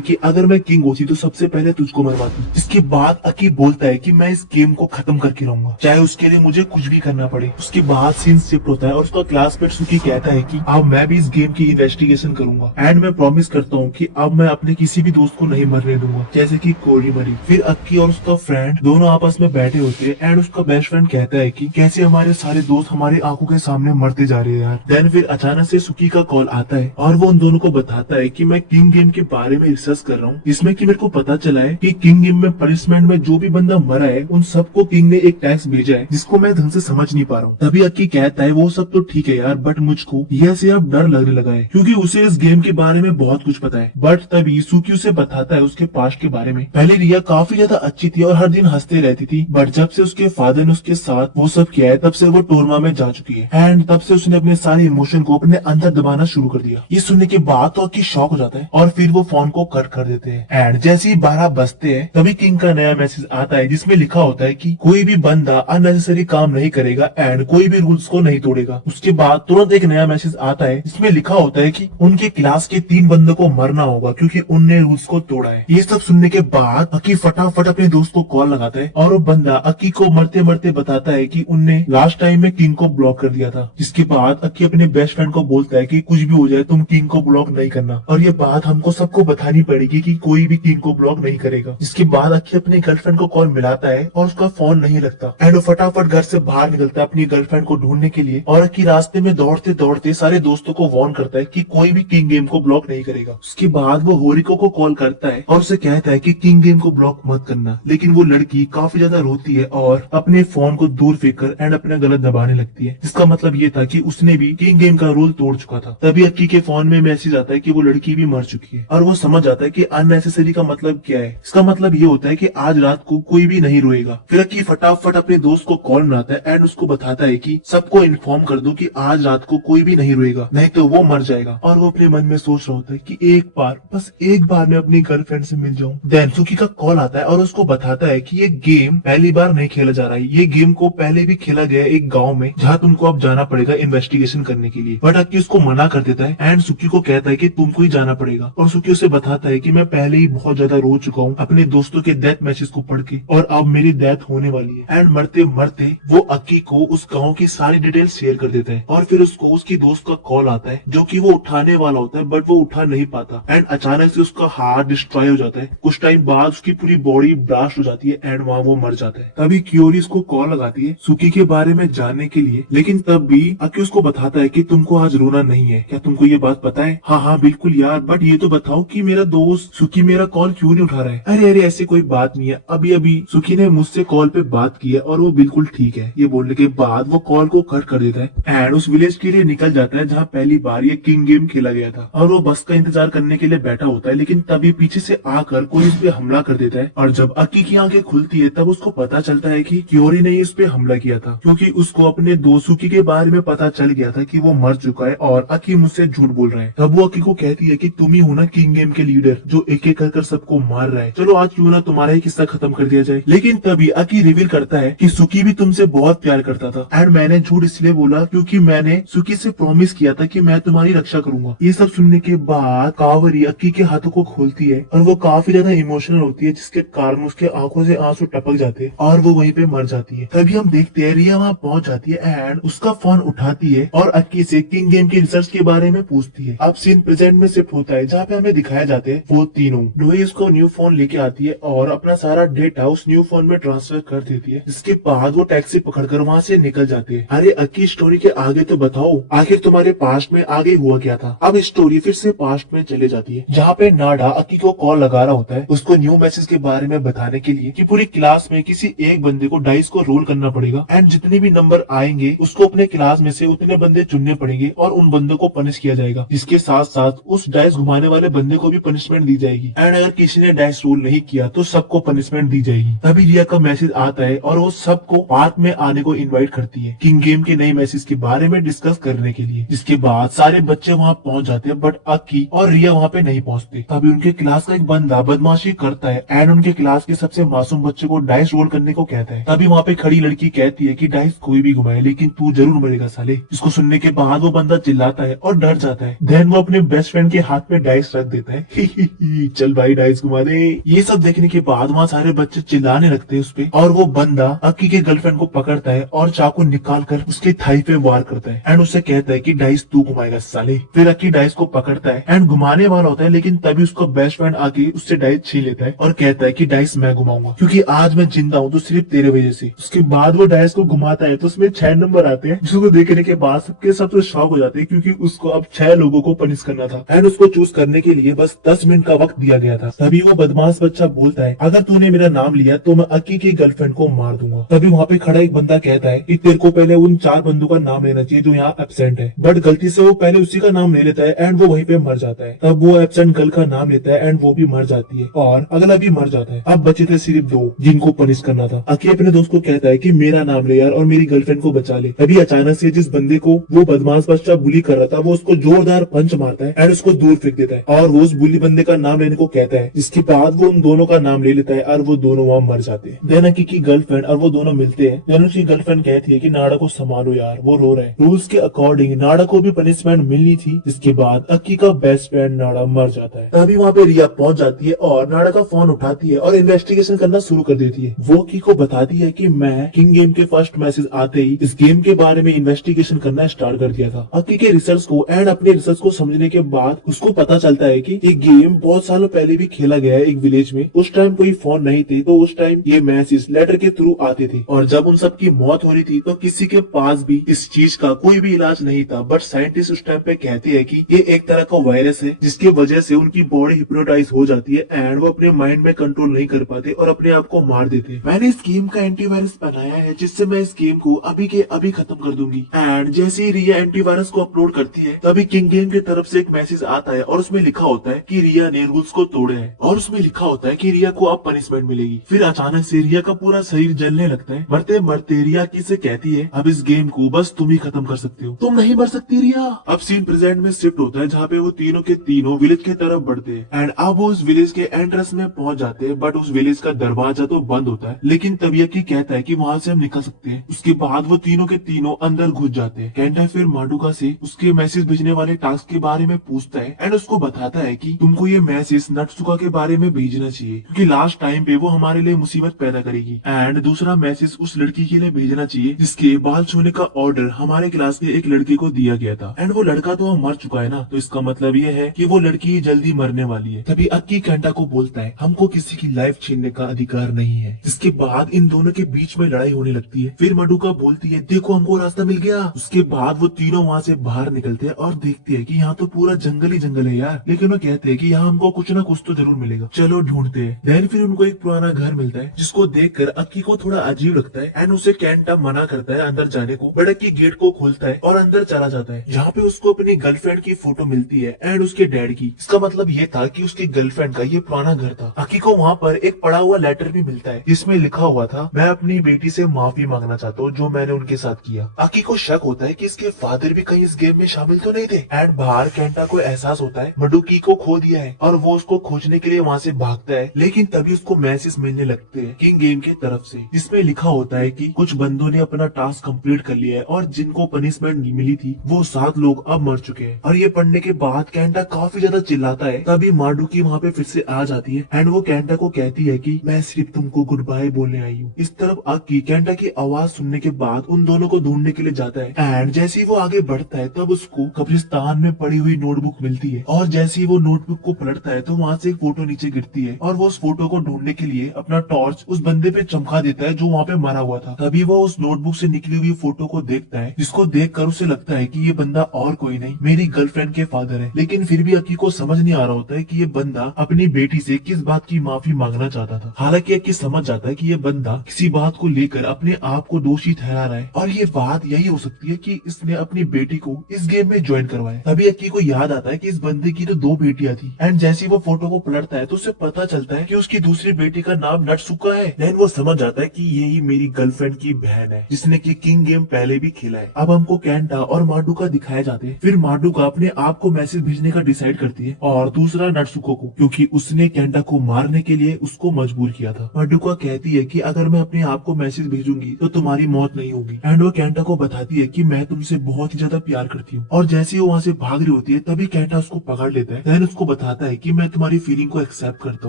कि अगर मैं किंग होती तो सबसे पहले तुझको मरवाती। इसके बाद अक्की बोलता है कि मैं इस गेम को खत्म करके रहूंगा, चाहे उसके लिए मुझे कुछ भी करना पड़े। उसके बाद सीन शिफ्ट होता है और उसका क्लासमेट सुकी कहता है कि अब मैं भी इस गेम की इन्वेस्टिगेशन करूंगा एंड मैं प्रॉमिस करता हूँ कि अब मैं अपने किसी भी दोस्त को नहीं मरने दूंगा जैसे कि कोरी मरी। फिर अक्की और उसका फ्रेंड दोनों आपस में बैठे होते हैं एंड उसका बेस्ट फ्रेंड कहता है कि कैसे हमारे सारे दोस्त हमारी आंखों के सामने मरते जा रहे हैं यार। देन फिर अचानक से सुकी का कॉल आता है और वो उन दोनों को बताता है कि मैं किंग गेम के बारे में रिसर्च कर रहा हूँ, इसमें कि मेरे को पता चला है कि किंग गेम में पनिशमेंट में जो भी बंदा मरा है उन सबको किंग ने एक टैक्स भेजा है जिसको मैं ढंग से समझ नहीं पा रहा हूँ। तभी अक्की कहता है वो सब तो ठीक है यार बट मुझको यह से अब डर लगने लगा है क्योंकि उसे इस गेम के बारे में बहुत कुछ पता है। बट तभी सुकी उसे बताता है उसके पास्ट के बारे में। पहले रिया काफी ज्यादा अच्छी थी और हर दिन हंसते रहती थी बट जब से उसके फादर ने उसके साथ वो सब किया है तब से वो टोरमा में जा चुकी है एंड तब से उसने अपने सारे इमोशन को अपने अंदर दबाना शुरू कर दिया। ये सुनने के बाद तो अक्की शॉक हो जाता है और फिर वो फोन को कट कर देते हैं। एंड जैसे ही 12 बजते हैं तभी किंग का नया मैसेज आता है जिसमें लिखा होता है कि कोई भी बंदा अननेसेसरी काम नहीं करेगा एंड कोई भी रूल्स को नहीं तोड़ेगा। उसके बाद तुरंत एक नया मैसेज आता है जिसमें लिखा होता है कि उनके क्लास के 3 बंदों को मरना होगा क्योंकि उनने रूल्स को तोड़ा है। ये सब सुनने के बाद अक्की फटाफट अपने दोस्त को कॉल लगाता है और वो बंदा अक्की को मरते मरते बताता है कि उनने लास्ट टाइम में किंग को ब्लॉक कर दिया था। जिसके बाद अक्की अपने बेस्ट फ्रेंड को बोलता है कि कुछ भी हो जाए तुम किंग को ब्लॉक नहीं करना और ये बात हमको सबको बतानी पड़ेगी कि कोई भी किंग को ब्लॉक नहीं करेगा। इसके बाद अक्की अपनी गर्लफ्रेंड को कॉल मिलाता है और उसका फोन नहीं लगता एंड वो फटाफट घर से बाहर निकलता है अपनी गर्लफ्रेंड को ढूंढने के लिए और अक्की रास्ते में दौड़ते दौड़ते सारे दोस्तों को वार्न करता है कि कोई भी किंग गेम को ब्लॉक नहीं करेगा। उसके बाद वो होरिको को कॉल करता है और उसे कहता है कि किंग गेम को ब्लॉक मत करना, लेकिन वो लड़की काफी ज्यादा रोती है और अपने फोन को दूर फेंक कर एंड अपना गला दबाने लगती है जिसका मतलब ये था कि उसने भी किंग गेम का रूल तोड़ चुका था। तभी अक्की के फोन में मैसेज आता है कि वो लड़की भी मर चुकी है और वो समझ जाता है कि अननेसेसरी का मतलब क्या है। इसका मतलब ये होता है कि आज रात को कोई भी नहीं रोएगा। फिर अक्की फटाफट अपने दोस्त को कॉल मिलाता है एंड उसको बताता है कि सबको इन्फॉर्म कर दो कि आज रात को कोई भी नहीं रोएगा नहीं तो वो मर जाएगा। और वो अपने मन में सोच रहा होता है कि एक बार बस एक बार मैं अपनी गर्लफ्रेंड से मिल जाऊं। देन सुकी का कॉल आता है और उसको बताता है कि ये गेम पहली बार नहीं खेला जा रहा है, ये गेम को पहले भी खेला गया एक गाँव में जहाँ तुमको अब जाना पड़ेगा इन्वेस्टिगेशन करने के लिए। बट अक्की उसको मना कर देता है एंड सुकी को कहता है कि तुमको ही जाना पड़ेगा और सुकी उसे बताता है कि मैं पहले ही बहुत ज्यादा रो चुका हूँ अपने दोस्तों के डेथ मैसेज को पढ़ के और अब मेरी डेथ होने वाली है। एंड मरते मरते वो अक्की को उस गाँव की सारी डिटेल शेयर कर देता है और फिर उसको उसकी दोस्त का कॉल आता है जो कि वो उठाने वाला होता है बट वो उठा नहीं पाता एंड अचानक से उसका हार्ट डिस्ट्रॉय हो जाता है। कुछ टाइम बाद उसकी पूरी बॉडी ब्लास्ट हो जाती है एंड वहाँ वो मर जाता है। तभी क्योरी उसको कॉल लगाती है सुकी के बारे में जानने के लिए, लेकिन तब भी अक्की उसको बताता है कि तुमको आज रोना नहीं है, क्या तुमको ये बात पता है? हाँ हाँ बिल्कुल यार, बट ये तो बताओ कि मेरा दोस्त सुकी मेरा कॉल क्यों नहीं उठा रहा है? अरे अरे ऐसी कोई बात नहीं है, अभी अभी सुकी ने मुझसे कॉल पे बात की है और वो बिल्कुल ठीक है। ये बोलने के बाद वो कॉल को कट कर देता है एंड उस विलेज के लिए निकल जाता है जहाँ पहली बार ये किंग गेम खेला गया था और वो बस का इंतजार करने के लिए बैठा होता है। लेकिन तभी पीछे से आकर कोई उस पे हमला कर देता है और जब अक्की की आंखें खुलती है तब उसको पता चलता है कि क्योरी ने ये उस पे हमला किया था, क्योंकि उसको अपने दोस्त सुकी के बारे में पता चल गया था कि वो मर चुका है और अकी मुझसे झूठ बोल रहा है। तब वो अकी को कहती है कि तुम ही हो ना किंग गेम के लीडर जो एक एक कर सबको मार रहा है, चलो आज क्यों ना तुम्हारा ही किस्सा खत्म कर दिया जाए। लेकिन तभी अकी रिवील करता है कि सुकी भी तुमसे बहुत प्यार करता था एंड मैंने झूठ इसलिए बोला क्योंकि मैंने सुकी से प्रॉमिस किया था कि मैं तुम्हारी रक्षा करूंगा। ये सब सुनने के बाद कावरी अक्की के हाथों को खोलती है और वो काफी ज्यादा इमोशनल होती है, जिसके कारण उसके आंखों से आंसू टपक जाते हैं और वो वहीं पे मर जाती है। तभी हम देखते हैं रिया वहाँ पहुंच जाती है एंड उसका फोन उठाती है और अक्की से किंग गेम की रिसर्च के बारे में पूछती है। अब सीन प्रेजेंट में शिफ्ट होता है जहाँ पे हमें दिखाया जाते हैं वो तीनों। डोई उसको न्यू फोन लेके आती है और अपना सारा डेटा उस न्यू फोन में ट्रांसफर कर देती है, जिसके बाद वो टैक्सी पकड़कर वहाँ से निकल जाते हैं। अरे अक्की स्टोरी के आगे तो बताओ, आखिर तुम्हारे पास्ट में आगे हुआ क्या था। अब स्टोरी फिर से पास्ट में चले जाती है जहाँ पे नाडा अक्की को कॉल लगा रहा होता है उसको न्यू मैसेज के बारे में बताने के लिए कि पूरी क्लास में किसी एक बंदे को डाइस को रोल करना पड़ेगा एंड जितने भी नंबर आएंगे उसको अपने क्लास में से उतने बंदे चुनने पड़ेंगे और उन बंदों को पनिश किया जाएगा। इसके साथ साथ उस डाइस घुमाने वाले बंदे को भी पनिशमेंट दी जाएगी एंड अगर किसी ने डाइस रोल नहीं किया तो सबको पनिशमेंट दी जाएगी। तभी रिया का मैसेज आता है और वो सबको पार्क में आने को इन्वाइट करती है किंग गेम के नए मैसेज के बारे में डिस्कस करने के लिए। जिसके बाद सारे बच्चे वहाँ पहुँच जाते हैं बट अक्की और रिया वहाँ पे नहीं पहुँचते। तभी उनके क्लास का एक बंदा बदमाशी करता है एंड उनके क्लास के सबसे मासूम बच्चे को डाइस रोल करने को कहता है। तभी वहाँ पे खड़ी लड़की कहती है कि डाइस कोई भी घुमाए लेकिन तू जरूर मरेगा साले। इसको सुनने के बाद वो बंदा चिल्लाता है और डर जाता है। देन वो अपने बेस्ट फ्रेंड के हाथ में डाइस रख देता है। ही चल भाई डाइस घुमा दे। ये सब देखने के बाद वहाँ सारे बच्चे चिल्लाने लगते हैं उस पे और वो बंदा अक्की के गर्लफ्रेंड को पकड़ता है और चाकू निकाल कर उसके थाई पे वार करता है एंड उससे कहता है कि डाइस तू घुमाएगा साले। फिर अक्की डाइस को पकड़ता है एंड घुमाने वाला होता है लेकिन तभी उसका बेस्ट फ्रेंड आके उससे डाइस छीन लेता है और कहता है कि डाइस मैं घुमाऊंगा क्योंकि आज मैं जिंदा हूँ तो सिर्फ तेरे वजह से। उसके बाद वो डाइस को घुमाता है तो उसमें 6 नंबर आते हैं, जिसको देखने के बाद सबके सब तो शॉक हो जाते हैं क्योंकि उसको अब 6 लोगों को पनिश करना था एंड उसको चूज करने के लिए बस 10 मिनट का वक्त दिया गया था। तभी वो बदमाश बच्चा बोलता है अगर तूने मेरा नाम लिया तो मैं अक्की की गर्लफ्रेंड को मार दूंगा। तभी वहाँ पे खड़ा एक बंदा कहता है कि तेरे को पहले उन 4 बंदों का नाम लेना चाहिए जो यहाँ एब्सेंट है, बट गलती से वो पहले उसी का नाम ले लेता है एंड वो वहीं पे मर जाता है। तब वो एब्सेंट गर्ल का नाम लेता है एंड वो भी मर जाती है और अगला भी मर जाता है। अब बचे थे सिर्फ 2 जिनको पनिश करना था। अक्की अपने दोस्त को कहता है कि मेरा नाम ले यार और मेरी गर्लफ्रेंड को बचा ले। तभी अचानक से जिस बंदे को वो बदमाश बच्चा बुली कर रहा था वो उसको जोरदार पंच मारता है एंड उसको दूर फेंक देता है और वो उस बुली बंदे का नाम लेने को कहता है, जिसके बाद वो उन दोनों का नाम ले लेता है और वो दोनों वहाँ मर जाते हैं। देन अक्की की गर्लफ्रेंड और वो दोनों मिलते हैं। देन उसकी गर्लफ्रेंड कहती है कि नाडा को संभालो यार वो रो रहे हैं। रूल्स के अकॉर्डिंग नाडा को भी पनिशमेंट मिलनी थी, जिसके बाद अक्की का बेस्ट फ्रेंड नाडा मर जाता है। तभी वहाँ पे रिया पहुंच जाती है और नाडा का फोन उठाती है और इन्वेस्टिगेशन करना शुरू कर देती है। वो अक्की को बताती है कि मैं किंग गेम के फर्स्ट मैसेज आते ही इस गेम के बारे में इन्वेस्टिगेशन करना स्टार्ट कर दिया था। अक्की के रिसर्च को एंड अपने रिसर्च को समझने के बाद उसको पता चलता है कि ये गेम बहुत सालों पहले भी खेला गया है एक विलेज में। उस टाइम कोई फोन नहीं थे तो उस टाइम ये मैसेज लेटर के थ्रू आते थे और जब उन सब की मौत हो रही थी तो किसी के पास भी इस चीज का कोई भी इलाज नहीं था। बट साइंटिस्ट उस टाइम पे कहते हैं कि ये एक तरह का वायरस है जिसकी वजह से उनकी बॉडी हिप्नोटाइज हो जाती है एंड वो अपने माइंड में कंट्रोल नहीं कर पाते और अपने आप को मार देते। मैंने इस गेम का एंटीवायरस बनाया है जिससे मैं इस गेम को अभी के अभी खत्म कर दूंगी। एंड जैसे ही रिया एंटीवायरस को अपलोड करती है तभी किंग गेम की तरफ से एक मैसेज आता है और उसमें लिखा होता है कि रिया ने रूल्स को तोड़े हैं और उसमें लिखा होता है कि रिया को अब पनिशमेंट मिलेगी। फिर अचानक से रिया का पूरा शरीर जलने लगता है। मरते मरते रिया किसे कहती है अब इस गेम को बस तुम ही खत्म कर सकते हो, तुम नहीं मर सकती रिया। अब सीन प्रेजेंट में शिफ्ट होता है जहाँ पे वो तीनों के तीनों विलेज की तरफ बढ़ते हैं एंड अब वो उस विलेज के एंट्रेंस में पहुंच जाते हैं। बट उस विलेज का दरवाजा तो बंद होता है लेकिन तभी अक्की कहता है कि वहाँ से हम निकल सकते हैं। उसके बाद वो तीनों के तीनों अंदर घुस जाते हैं। कैंटा फिर माडुका से उसके मैसेज भेजने वाले टास्क के बारे में पूछता है एंड उसको बताता है कि तुमको ये मैसेज नटसुका के बारे में भेजना चाहिए क्योंकि लास्ट टाइम पे वो हमारे लिए मुसीबत पैदा करेगी। एंड दूसरा मैसेज उस लड़की के लिए भेजना चाहिए जिसके बाल छूने का ऑर्डर हमारे क्लास के एक लड़के को दिया गया था एंड वो लड़का तो मर चुका है ना, तो इसका मतलब ये है कि वो लड़की जल्दी मरने वाली है। तभी अक्की कैंटा को बोलता है हमको किसी की लाइफ छीनने का अधिकार नहीं है। इसके बाद इन दोनों के बीच में लड़ाई होने लगती है। फिर माडुका बोलती है देखो हमको रास्ता मिल गया। उसके बाद वो तीनों वहाँ से बाहर निकलते हैं और देखते हैं कि यहाँ तो पूरा जंगल ही जंगल है यार, लेकिन वो कहते हैं कि यहाँ हमको कुछ ना कुछ तो जरूर मिलेगा, चलो ढूंढते हैं। देन फिर उनको एक पुराना घर मिलता है जिसको देखकर अक्की को थोड़ा अजीब लगता है एंड उसे कैंटा मना करता है अंदर जाने को। बट अक्की गेट को खोलता है और अंदर चला जाता है जहाँ पे उसको अपनी गर्लफ्रेंड की फोटो मिलती है एंड उसके डैड की। इसका मतलब ये था कि उसकी गर्लफ्रेंड का ये पुराना घर था। अक्की को वहाँ पर एक पड़ा हुआ लेटर भी मिलता है जिसमें लिखा हुआ था मैं अपनी बेटी से माफी मांगना चाहता हूँ जो मैंने उनके साथ किया। अकी को शक होता है कि इसके फादर भी कहीं इस गेम में शामिल तो नहीं थे। एंड बाहर केंटा को एहसास होता है मडुकी को खो दिया है और वो उसको खोजने के लिए वहाँ से भागता है, लेकिन तभी उसको मैसेज मिलने लगते हैं किंग गेम के तरफ से, जिसमें लिखा होता है कि कुछ बंदों ने अपना टास्क कंप्लीट कर लिया है और जिनको पनिशमेंट मिली थी वो 7 लोग अब मर चुके हैं। और ये पढ़ने के बाद केंटा काफी ज्यादा चिल्लाता है। तभी माडुकी वहाँ पे फिर से आ जाती है एंड वो केंटा को कहती है कि मैं सिर्फ तुमको गुड बाय बोलने आई हूँ। इस तरफ अकी केंटा की आवाज सुनने के बाद उन दोनों को ढूंढने के लिए जाता है एंड जैसे ही वो आगे बढ़ता है तब उसको कब्रिस्तान में पड़ी हुई नोटबुक मिलती है और जैसे ही वो नोटबुक को पलटता है तो वहाँ से एक फोटो नीचे गिरती है और वो उस फोटो को ढूंढने के लिए अपना टॉर्च उस बंदे पे चमका देता है जो वहाँ पे मरा हुआ था। तभी वो उस नोटबुक से निकली हुई फोटो को देखता है, जिसको देखकर उसे लगता है कि ये बंदा और कोई नहीं मेरी गर्लफ्रेंड के फादर है। लेकिन फिर भी अकी को समझ नहीं आ रहा होता है कि ये बंदा अपनी बेटी से किस बात की माफी मांगना चाहता था। हालांकि अकी समझ जाता है कि ये बंदा किसी बात को लेकर अपने आप को दोषी ठहरा रहा है और ये बात यही हो सकती है कि इसने अपनी बेटी को इस गेम में ज्वाइन करवाया। तभी अकी को याद आता है कि इस बंदे की तो 2 बेटियां थी एंड जैसे वो फोटो को पलटता है तो उसे पता चलता है कि उसकी दूसरी बेटी का नाम नट्सुका है। देन वो समझ जाता है कि यही मेरी गर्लफ्रेंड की बहन है जिसने की किंग गेम पहले भी खेला है। अब हमको केंटा और माडुका दिखाए जाते हैं। फिर माडुका अपने आप को मैसेज भेजने का डिसाइड करती है और दूसरा नट्सुको को, क्योंकि उसने केंटा को मारने के लिए उसको मजबूर किया था। माडुका कहती है कि अगर मैं अपने आप को मैसेज भेजूंगी तो तुम्हारी मौत नहीं होगी एंड वो केंटा को बताती है कि मैं तुमसे बहुत ही ज्यादा प्यार करती हूँ। और जैसे वो वहाँ से भाग रही होती है तभी केंटा उसको पकड़ लेता है। देन उसको बताता है कि मैं तुम्हारी फीलिंग को एक्सेप्ट करता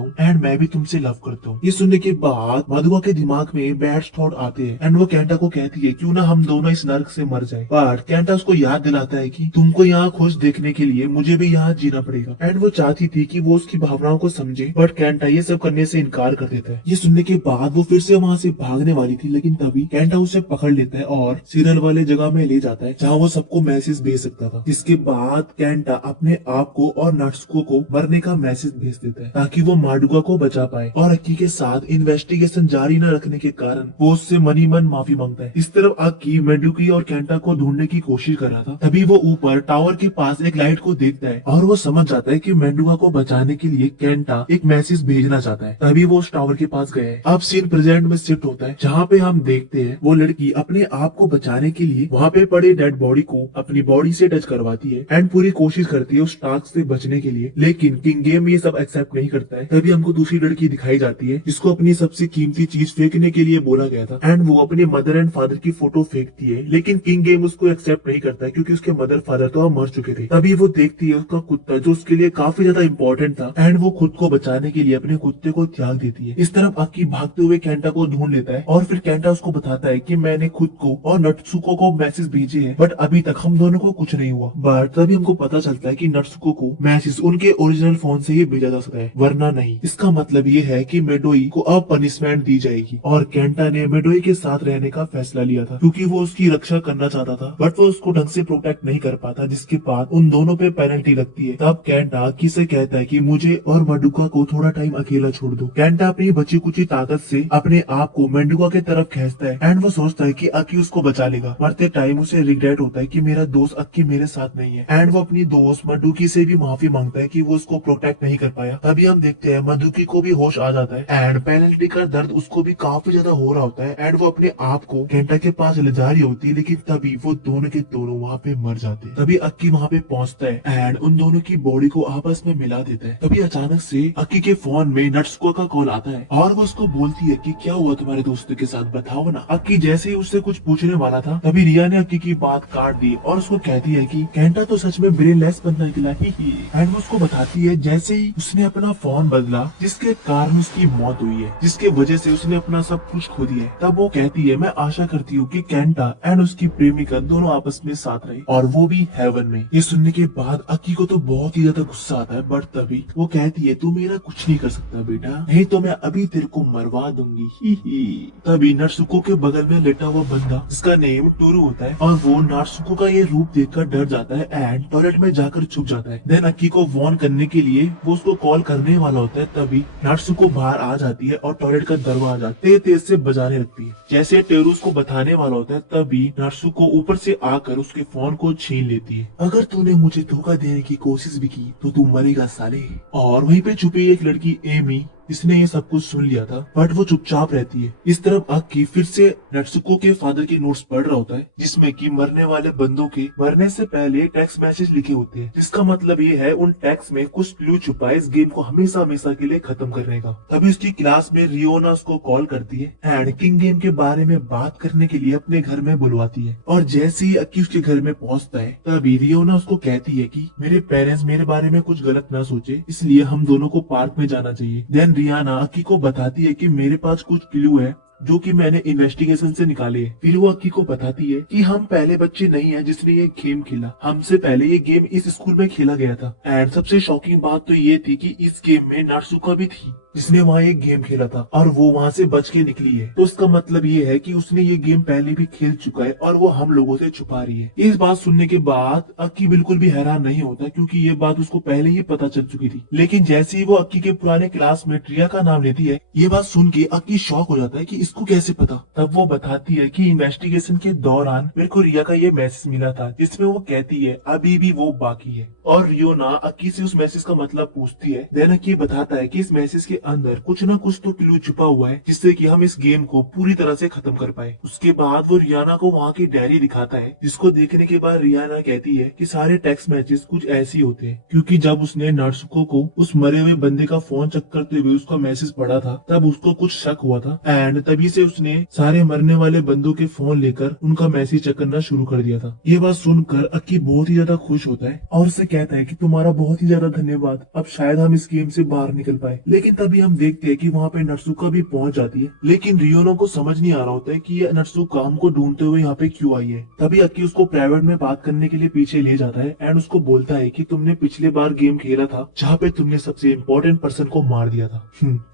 हूँ एंड मैं भी तुमसे लव करता हूँ। ये सुनने के बाद माडुका के दिमाग में बैड थॉट आते हैं एंड वो केंटा को कहती है क्यों ना हम दोनों इस नर्क से मर जाए। बट केंटा उसको याद दिलाता है कि तुमको यहाँ खुश देखने के लिए मुझे भी यहाँ जीना पड़ेगा एंड वो चाहती थी कि वो उसकी भावनाओं को समझे, बट केंटा ये सब करने से इनकार कर देता है। ये सुनने के बाद वो फिर से वहाँ से भागने वाली थी, लेकिन तभी केंटा उसे पकड़ लेता है और सीरियल वाले जगह में ले जाता है जहाँ वो सबको मैसेज भेज सकता था। इसके बाद केंटा अपने आप को और नट्सुको को मरने का मैसेज भेज देता है ताकि वो माडुका को बचा पाए। और अक्की के साथ इन्वेस्टिगेशन जारी न रखने के कारण वो उससे मनी मन माफी मांगता है। इस तरफ अक्की मेडुकी और केंटा को ढूंढने की कोशिश कर रहा था। तभी वो ऊपर टावर के पास एक लाइट को देखता है और वो समझ जाता है कि मेडुका को बचाने के लिए केंटा एक मैसेज भेजना चाहता है। तभी वो उस टावर के पास गया है। अब सीन प्रेजेंट में शिफ्ट होता है जहाँ पे हम देखते हैं वो लड़की अपने आप को बचाने के लिए वहाँ पे पड़े डेड बॉडी को अपनी बॉडी से टच करवाती है एंड पूरी कोशिश करती है उस टास्क से बचने के लिए, लेकिन किंग गेम ये सब एक्सेप्ट नहीं करता है। तभी हमको दूसरी लड़की दिखाई जाती है जिसको अपनी सबसे कीमती चीज फेंकने के लिए बोला गया था एंड वो अपने मदर एंड फादर की फोटो फेंकती है, लेकिन किंग गेम उसको एक्सेप्ट नहीं करता है क्योंकि उसके मदर फादर तो मर चुके थे। तभी वो देखती है उसका कुत्ता जो उसके लिए काफी ज्यादा इंपॉर्टेंट था एंड वो खुद को बचाने के लिए अपने कुत्ते को त्याग देती है। इस तरफ अक्की भागते हुए केंटा को ढूंढ लेता है और फिर केंटा उसको बताता है कि मैंने खुद को और नट्सुको को मैसेज भेजे हैं बट अभी तक हम दोनों को कुछ नहीं हुआ। बट तभी हमको पता चलता है कि नट्सुको को मैसेज उनके ओरिजिनल फोन से ही भेजा जा सकता है वरना नहीं। इसका मतलब ये है कि मेडोई को अब पनिशमेंट दी जाएगी और केंटा ने मेडोई के साथ रहने का फैसला लिया था क्योंकि वो उसकी रक्षा करना चाहता था बट वो उसको ढंग से प्रोटेक्ट नहीं कर पाता, जिसके बाद उन दोनों पे पेनल्टी लगती है। तब केंटा अक्की से कहता है कि मुझे और मेडुका को थोड़ा टाइम अकेला छोड़ दो। केंटा अपनी बची कुची ताकत से अपने आप को मेडुका के तरफ खींचता है एंड वो सोचता है कि अक्की उसको बचा लेगा। मरते टाइम उसे रिग्रेट होता है कि मेरा दोस्त अक्की मेरे साथ नहीं है एंड वो अपनी दोस्त मेडुकी से भी माफी मांगता है कि वो उसको प्रोटेक्ट नहीं कर पाया। तभी हम देखते हैं मेडुकी को भी होश आ जाता है एंड पेनल्टी का दर्द उसको भी काफी ज्यादा हो रहा होता है एंड वो अपने आप को केंटा के पास ले जा रही होती है, लेकिन तभी वो दोनों के दोनों वहाँ पे मर जाते हैं। तभी अक्की वहाँ पे पहुँचता है एंड उन दोनों की बॉडी को आपस में मिला देता है। तभी अचानक से अक्की के फोन में नट्सुको का कॉल आता है और वो उसको बोलती है कि क्या हुआ तुम्हारे दोस्तों के साथ, बताओ ना। अक्की जैसे ही उससे कुछ पूछने वाला था तभी रिया ने अक्की की बात काट दी और उसको कहती है कि केंटा तो सच में ब्रेनलेस बंदा निकला ही एंड वो उसको बताती है जैसे ही उसने अपना फोन बदला जिसके कारण उसकी मौत हुई है, जिसके वजह से उसने अपना सब कुछ खो दिया है। तब वो कहती है मैं आशा करती हूँ कि केंटा एंड उसकी प्रेमिका दोनों आपस में साथ रहे और वो भी हेवन में। ये सुनने के बाद अक्की को तो बहुत ही ज्यादा गुस्सा आता है बट तभी वो कहती है तू मेरा कुछ नहीं कर सकता बेटा, नहीं तो मैं अभी तेरे को मरवा दूंगी ही। तभी नट्सुको के बगल में लेटा हुआ बंदा जिसका नेम टूरू होता है और वो नट्सुको का ये रूप देखकर डर जाता है एंड टॉयलेट में जाकर छुप जाता है। देन अक्की को वार्न करने के लिए वो उसको कॉल करने वाला होता है तभी नट्सुको बाहर आ जाती है और टॉयलेट का दरवाजा तेज तेज से बजाने लगती है। जैसे टेरू उसको बताने वाला होता है तभी नट्सुको ऊपर से आकर उसके फोन को छीन लेती है। अगर तूने मुझे धोखा देने की कोशिश भी की तो तू मरेगा साले। और वहीं पे छुपी एक लड़की एमी इसने ये सब कुछ सुन लिया था, बट वो चुपचाप रहती है। इस तरफ अक्की फिर से नट्सुको के फादर की नोट्स पढ़ रहा होता है, जिसमें कि मरने वाले बंदों के मरने से पहले टेक्स्ट मैसेज लिखे होते हैं, जिसका मतलब ये है उन टेक्स्ट में कुछ क्लू छुपा है इस गेम को हमेशा हमेशा के लिए खत्म करने का। तभी उसकी क्लास में रियोना उसको कॉल करती है एंड किंग गेम के बारे में बात करने के लिए अपने घर में बुलवाती है। और जैसे ही अक्की उसके घर में पहुंचता है, तभी रियोना उसको कहती है कि मेरे पेरेंट्स मेरे बारे में कुछ गलत ना सोचे, इसलिए हम दोनों को पार्क में जाना चाहिए। देन रियाना अक्की को बताती है कि मेरे पास कुछ क्लू है जो कि मैंने इन्वेस्टिगेशन से निकाले है। फिर वो अक्की को बताती है कि हम पहले बच्चे नहीं है जिसने ये गेम खेला, हमसे पहले ये गेम इस स्कूल में खेला गया था। एंड सबसे शॉकिंग बात तो ये थी कि इस गेम में नात्सुका भी थी, जिसने वहाँ एक गेम खेला था और वो वहाँ से बच के निकली है। तो इसका मतलब ये है कि उसने ये गेम पहले भी खेल चुका है और वो हम लोगों से छुपा रही है। इस बात सुनने के बाद अक्की बिल्कुल भी हैरान नहीं होता, क्योंकि ये बात उसको पहले ही पता चल चुकी थी। लेकिन जैसे ही वो अक्की के पुराने क्लासमेट रिया का नाम लेती है, ये बात सुन के अक्की शॉक हो जाता है कि इसको कैसे पता। तब वो बताती है कि इन्वेस्टिगेशन के दौरान मेरे को रिया का ये मैसेज मिला था, जिसमें वो कहती है अभी भी वो बाकी है। और रियोना अक्की से उस मैसेज का मतलब पूछती है। देन अक्की बताता है कि इस मैसेज के अंदर कुछ ना कुछ तो क्लू छुपा हुआ है, जिससे कि हम इस गेम को पूरी तरह से खत्म कर पाए। उसके बाद वो रियाना को वहाँ की डायरी दिखाता है, जिसको देखने के बाद रियाना कहती है कि सारे टेक्स्ट मैसेज कुछ ऐसे ही होते हैं, क्योंकि जब उसने नात्सुको को उस मरे हुए बंदे का फोन चेक करते हुए उसका मैसेज पढ़ा था, तब उसको कुछ शक हुआ था एंड तभी से उसने सारे मरने वाले बंदों के फोन लेकर उनका मैसेज चेक करना शुरू कर दिया था। ये बात सुनकर अक्की बहुत ही ज्यादा खुश होता है और उसे कहता है कि तुम्हारा बहुत ही ज्यादा धन्यवाद, अब शायद हम इस गेम से बाहर निकल पाए। लेकिन तभी हम देखते हैं कि वहाँ पे नात्सुका भी पहुंच जाती है, लेकिन रियोना को समझ नहीं आ रहा होता है कि ये नात्सुका हमको ढूंढते हुए यहाँ पे क्यों आई है। तभी अक्की उसको प्राइवेट में बात करने के लिए पीछे ले जाता है एंड उसको बोलता है कि तुमने पिछले बार गेम खेला था जहाँ पे तुमने सबसे इम्पोर्टेंट पर्सन को मार दिया था।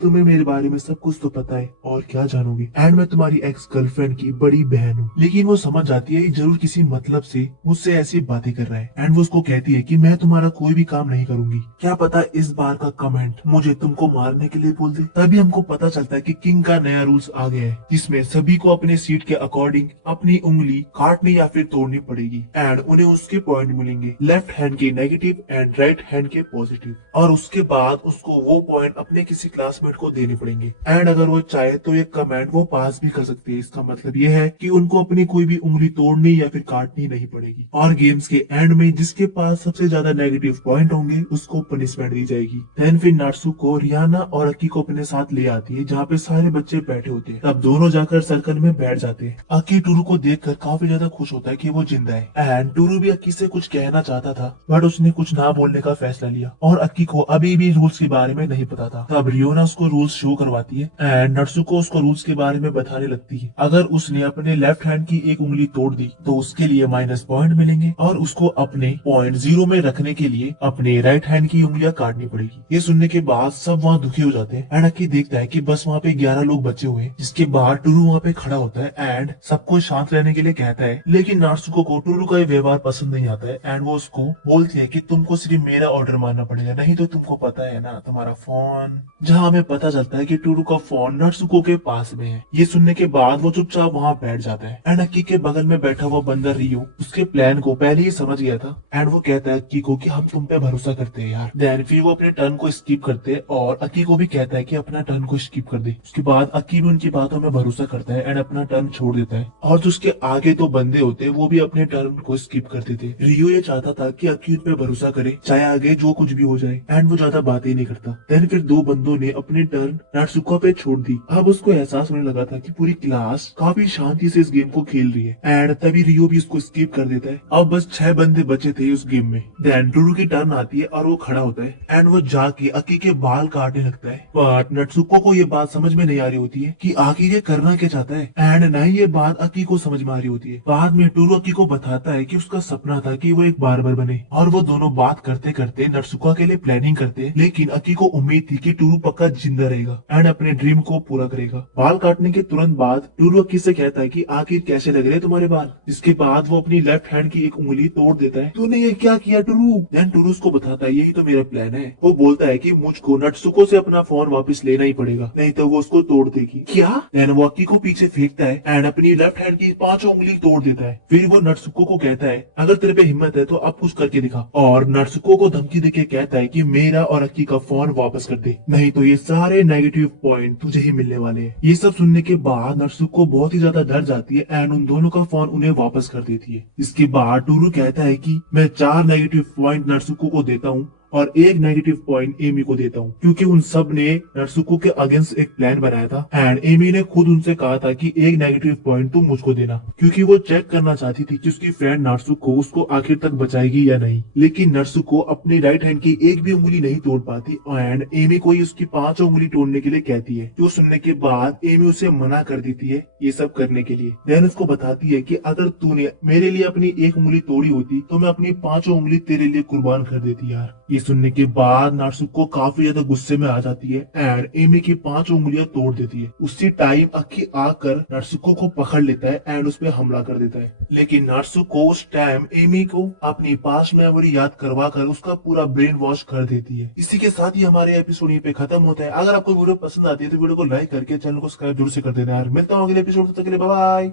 तुम्हें मेरे बारे में सब कुछ तो पता है और क्या जानोगे, एंड मैं तुम्हारी एक्स गर्लफ्रेंड की बड़ी बहन हूँ। लेकिन वो समझ जाती है जरूर किसी मतलब से मुझसे ऐसी बातें कर रहा है एंड वो उसको कहती है कि मैं तुम्हारा कोई भी काम नहीं करूंगी, क्या पता इस बार का कमेंट मुझे तुमको मारने के लिए बोल दे। तभी हमको पता चलता है कि किंग का नया रूल्स आ गया है, जिसमें सभी को अपने सीट के अकॉर्डिंग अपनी उंगली काटनी या फिर तोड़नी पड़ेगी एंड उन्हें उसके पॉइंट मिलेंगे, लेफ्ट हैंड के नेगेटिव एंड राइट हैंड के पॉजिटिव। और उसके बाद उसको वो पॉइंट अपने किसी क्लासमेट को देने पड़ेंगे एंड अगर वो चाहे तो ये कमेंट वो पास भी कर सकते हैं। इसका मतलब ये है कि उनको अपनी कोई भी उंगली तोड़नी या फिर काटनी नहीं पड़ेगी। और गेम्स के एंड में जिसके पास सबसे ज्यादा नेगेटिव पॉइंट होंगे उसको पनिशमेंट दी जाएगी। देन फिर नात्सुको रियाना और अक्की को अपने साथ ले आती है, जहाँ पे सारे बच्चे बैठे होते हैं। तब दोनों जाकर सर्कल में बैठ जाते हैं। अक्की टूरू को देखकर काफी ज्यादा खुश होता है कि वो जिंदा है एंड टूरू भी अक्की से कुछ कहना चाहता था, बट उसने कुछ ना बोलने का फैसला लिया। और अक्की को अभी भी रूल्स के बारे में नहीं पता था। तब रियोना उसको रूल्स शो करवाती है एंड नात्सुको उसको रूल्स के बारे में बताने लगती है। अगर उसने अपने लेफ्ट हैंड की एक उंगली तोड़ दी तो उसके लिए माइनस पॉइंट मिलेंगे और उसको अपने पॉइंट 0 में रखने के लिए अपने राइट हैंड की उंगलियां काटनी पड़ेगी। ये सुनने के बाद सब वहाँ दुखी हो जाते हैं एंड अक्की देखता है कि बस वहाँ पे 11 लोग बचे हुए हैं। जिसके बाद टूरू वहाँ पे खड़ा होता है एंड सबको शांत रहने के लिए कहता है। लेकिन नात्सुको को टूरू का ये व्यवहार पसंद नहीं आता है एंड वो उसको बोलती है कि तुमको सिर्फ मेरा ऑर्डर मानना पड़ेगा, नहीं तो तुमको पता है ना तुम्हारा फोन। जहाँ हमें पता चलता है कि टूरू का फोन नात्सुको के पास में है। ये सुनने के बाद वो चुपचाप वहाँ बैठ जाता है एंड अक्की के बगल में बैठा हुआ बंदा रियो उसके प्लान को पहले ही समझ गया था एंड वो कहता है अक्की को कि हम तुम पे भरोसा करते हैं यार। देन फिर वो अपने टर्न को स्किप करते हैं और अक्की को भी कहता है कि अपना टर्न को स्किप कर दे। उसके बाद अक्की भी उनकी बातों में भरोसा करता है एंड अपना टर्न छोड़ देता है। और जो उसके आगे दो बंदे होते हैं वो भी अपने टर्न को स्किप करते थे। रियो ये चाहता था कि अक्की उन पे भरोसा करे चाहे आगे जो कुछ भी हो जाए एंड वो ज्यादा बातें नहीं करता। देन फिर दो बंदों ने अपनी टर्न नात्सुको पे छोड़ दी। अब उसको एहसास होने लगा था कि पूरी क्लास काफी शांति से इस गेम को खेल रही है एंड तभी रियो भी इसको स्किप कर देता है। अब बस 6 बंदे बचे थे उस गेम में। देन टूरू की टर्न आती है और वो खड़ा होता है एंड वो जाके अक्की के बाल काटने लगता है। बट नात्सुको को ये बात समझ में नहीं आ रही होती है कि आखिर ये करना क्या चाहता है एंड न ही ये बात अक्की को समझ में आ रही होती है। बाद में टूरू अक्की को बताता है कि उसका सपना था कि वो एक बार्बर बने और वो दोनों बात करते करते नात्सुको के लिए प्लानिंग करते हैं। लेकिन अक्की को उम्मीद थी कि टूरू पक्का जिंदा रहेगा एंड अपने ड्रीम को पूरा करेगा। बाल काटने के तुरंत बाद टूरू अक्की से कहता है कि आखिर कैसे लग रहे तुम्हारे बाल। इसके बाद वो अपनी लेफ्ट हैंड की एक उंगली तोड़ देता है। तूने ये क्या किया टूरू? देन टूरू उसको बताता है यही तो मेरा प्लान है। वो बोलता है कि मुझको नात्सुको से अपना अपना फोन वापस लेना ही पड़ेगा, नहीं तो वो उसको तोड़ देगी। क्या? देन वो अक्की को पीछे फेंकता है एंड अपनी लेफ्ट हैंड की 5 उंगली तोड़ देता है। फिर वो नट्सुको को कहता है अगर तेरे पे हिम्मत है तो अब कुछ करके दिखा, और नट्सुको को धमकी देके कहता है कि मेरा और अक्की का फोन वापस कर दे, नहीं तो ये सारे नेगेटिव पॉइंट तुझे ही मिलने वाले हैं। ये सब सुनने के बाद नट्सुको बहुत ही ज्यादा डर जाती है एंड उन दोनों का फोन उन्हें वापस कर देती है। इसके बाद टूरू कहता है कि मैं 4 नेगेटिव पॉइंट नट्सुको को देता हूँ और 1 नेगेटिव पॉइंट एमी को देता हूँ, क्योंकि उन सब ने नट्सुको के अगेंस्ट एक प्लान बनाया था एंड एमी ने खुद उनसे कहा था कि 1 नेगेटिव पॉइंट तुम मुझको देना, क्योंकि वो चेक करना चाहती थी कि उसकी फ्रेंड नट्सुको उसको आखिर तक बचाएगी या नहीं। लेकिन नट्सुको अपनी राइट हैंड की एक भी उंगली नहीं तोड़ पाती एंड एमी को ही उसकी 5 उंगली तोड़ने के लिए कहती है, जो सुनने के बाद एमी उसे मना कर देती है ये सब करने के लिए। देन उसको बताती है कि अगर तूने मेरे लिए अपनी 1 उंगली तोड़ी होती तो मैं अपनी 5 उंगली तेरे लिए कुर्बान कर देती यार। ये सुनने के बाद नट्सुको काफी ज्यादा गुस्से में आ जाती है एंड एमी की 5 उंगलियां तोड़ देती है। उसी टाइम अक्की आकर नट्सुको को पकड़ लेता है एंड उस पर हमला कर देता है। लेकिन नट्सुको उस टाइम एमी को अपनी पास्ट मेमोरी याद करवा कर उसका पूरा ब्रेन वॉश कर देती है। इसी के साथ ही हमारे एपिसोड यहीं पे खत्म होता है। अगर आपको वीडियो पसंद आती है तो वीडियो को लाइक करके चैनल को सब्सक्राइब जरूर से कर देना यार। मिलता हूँ अगले एपिसोड, तक के लिए बाय बाय।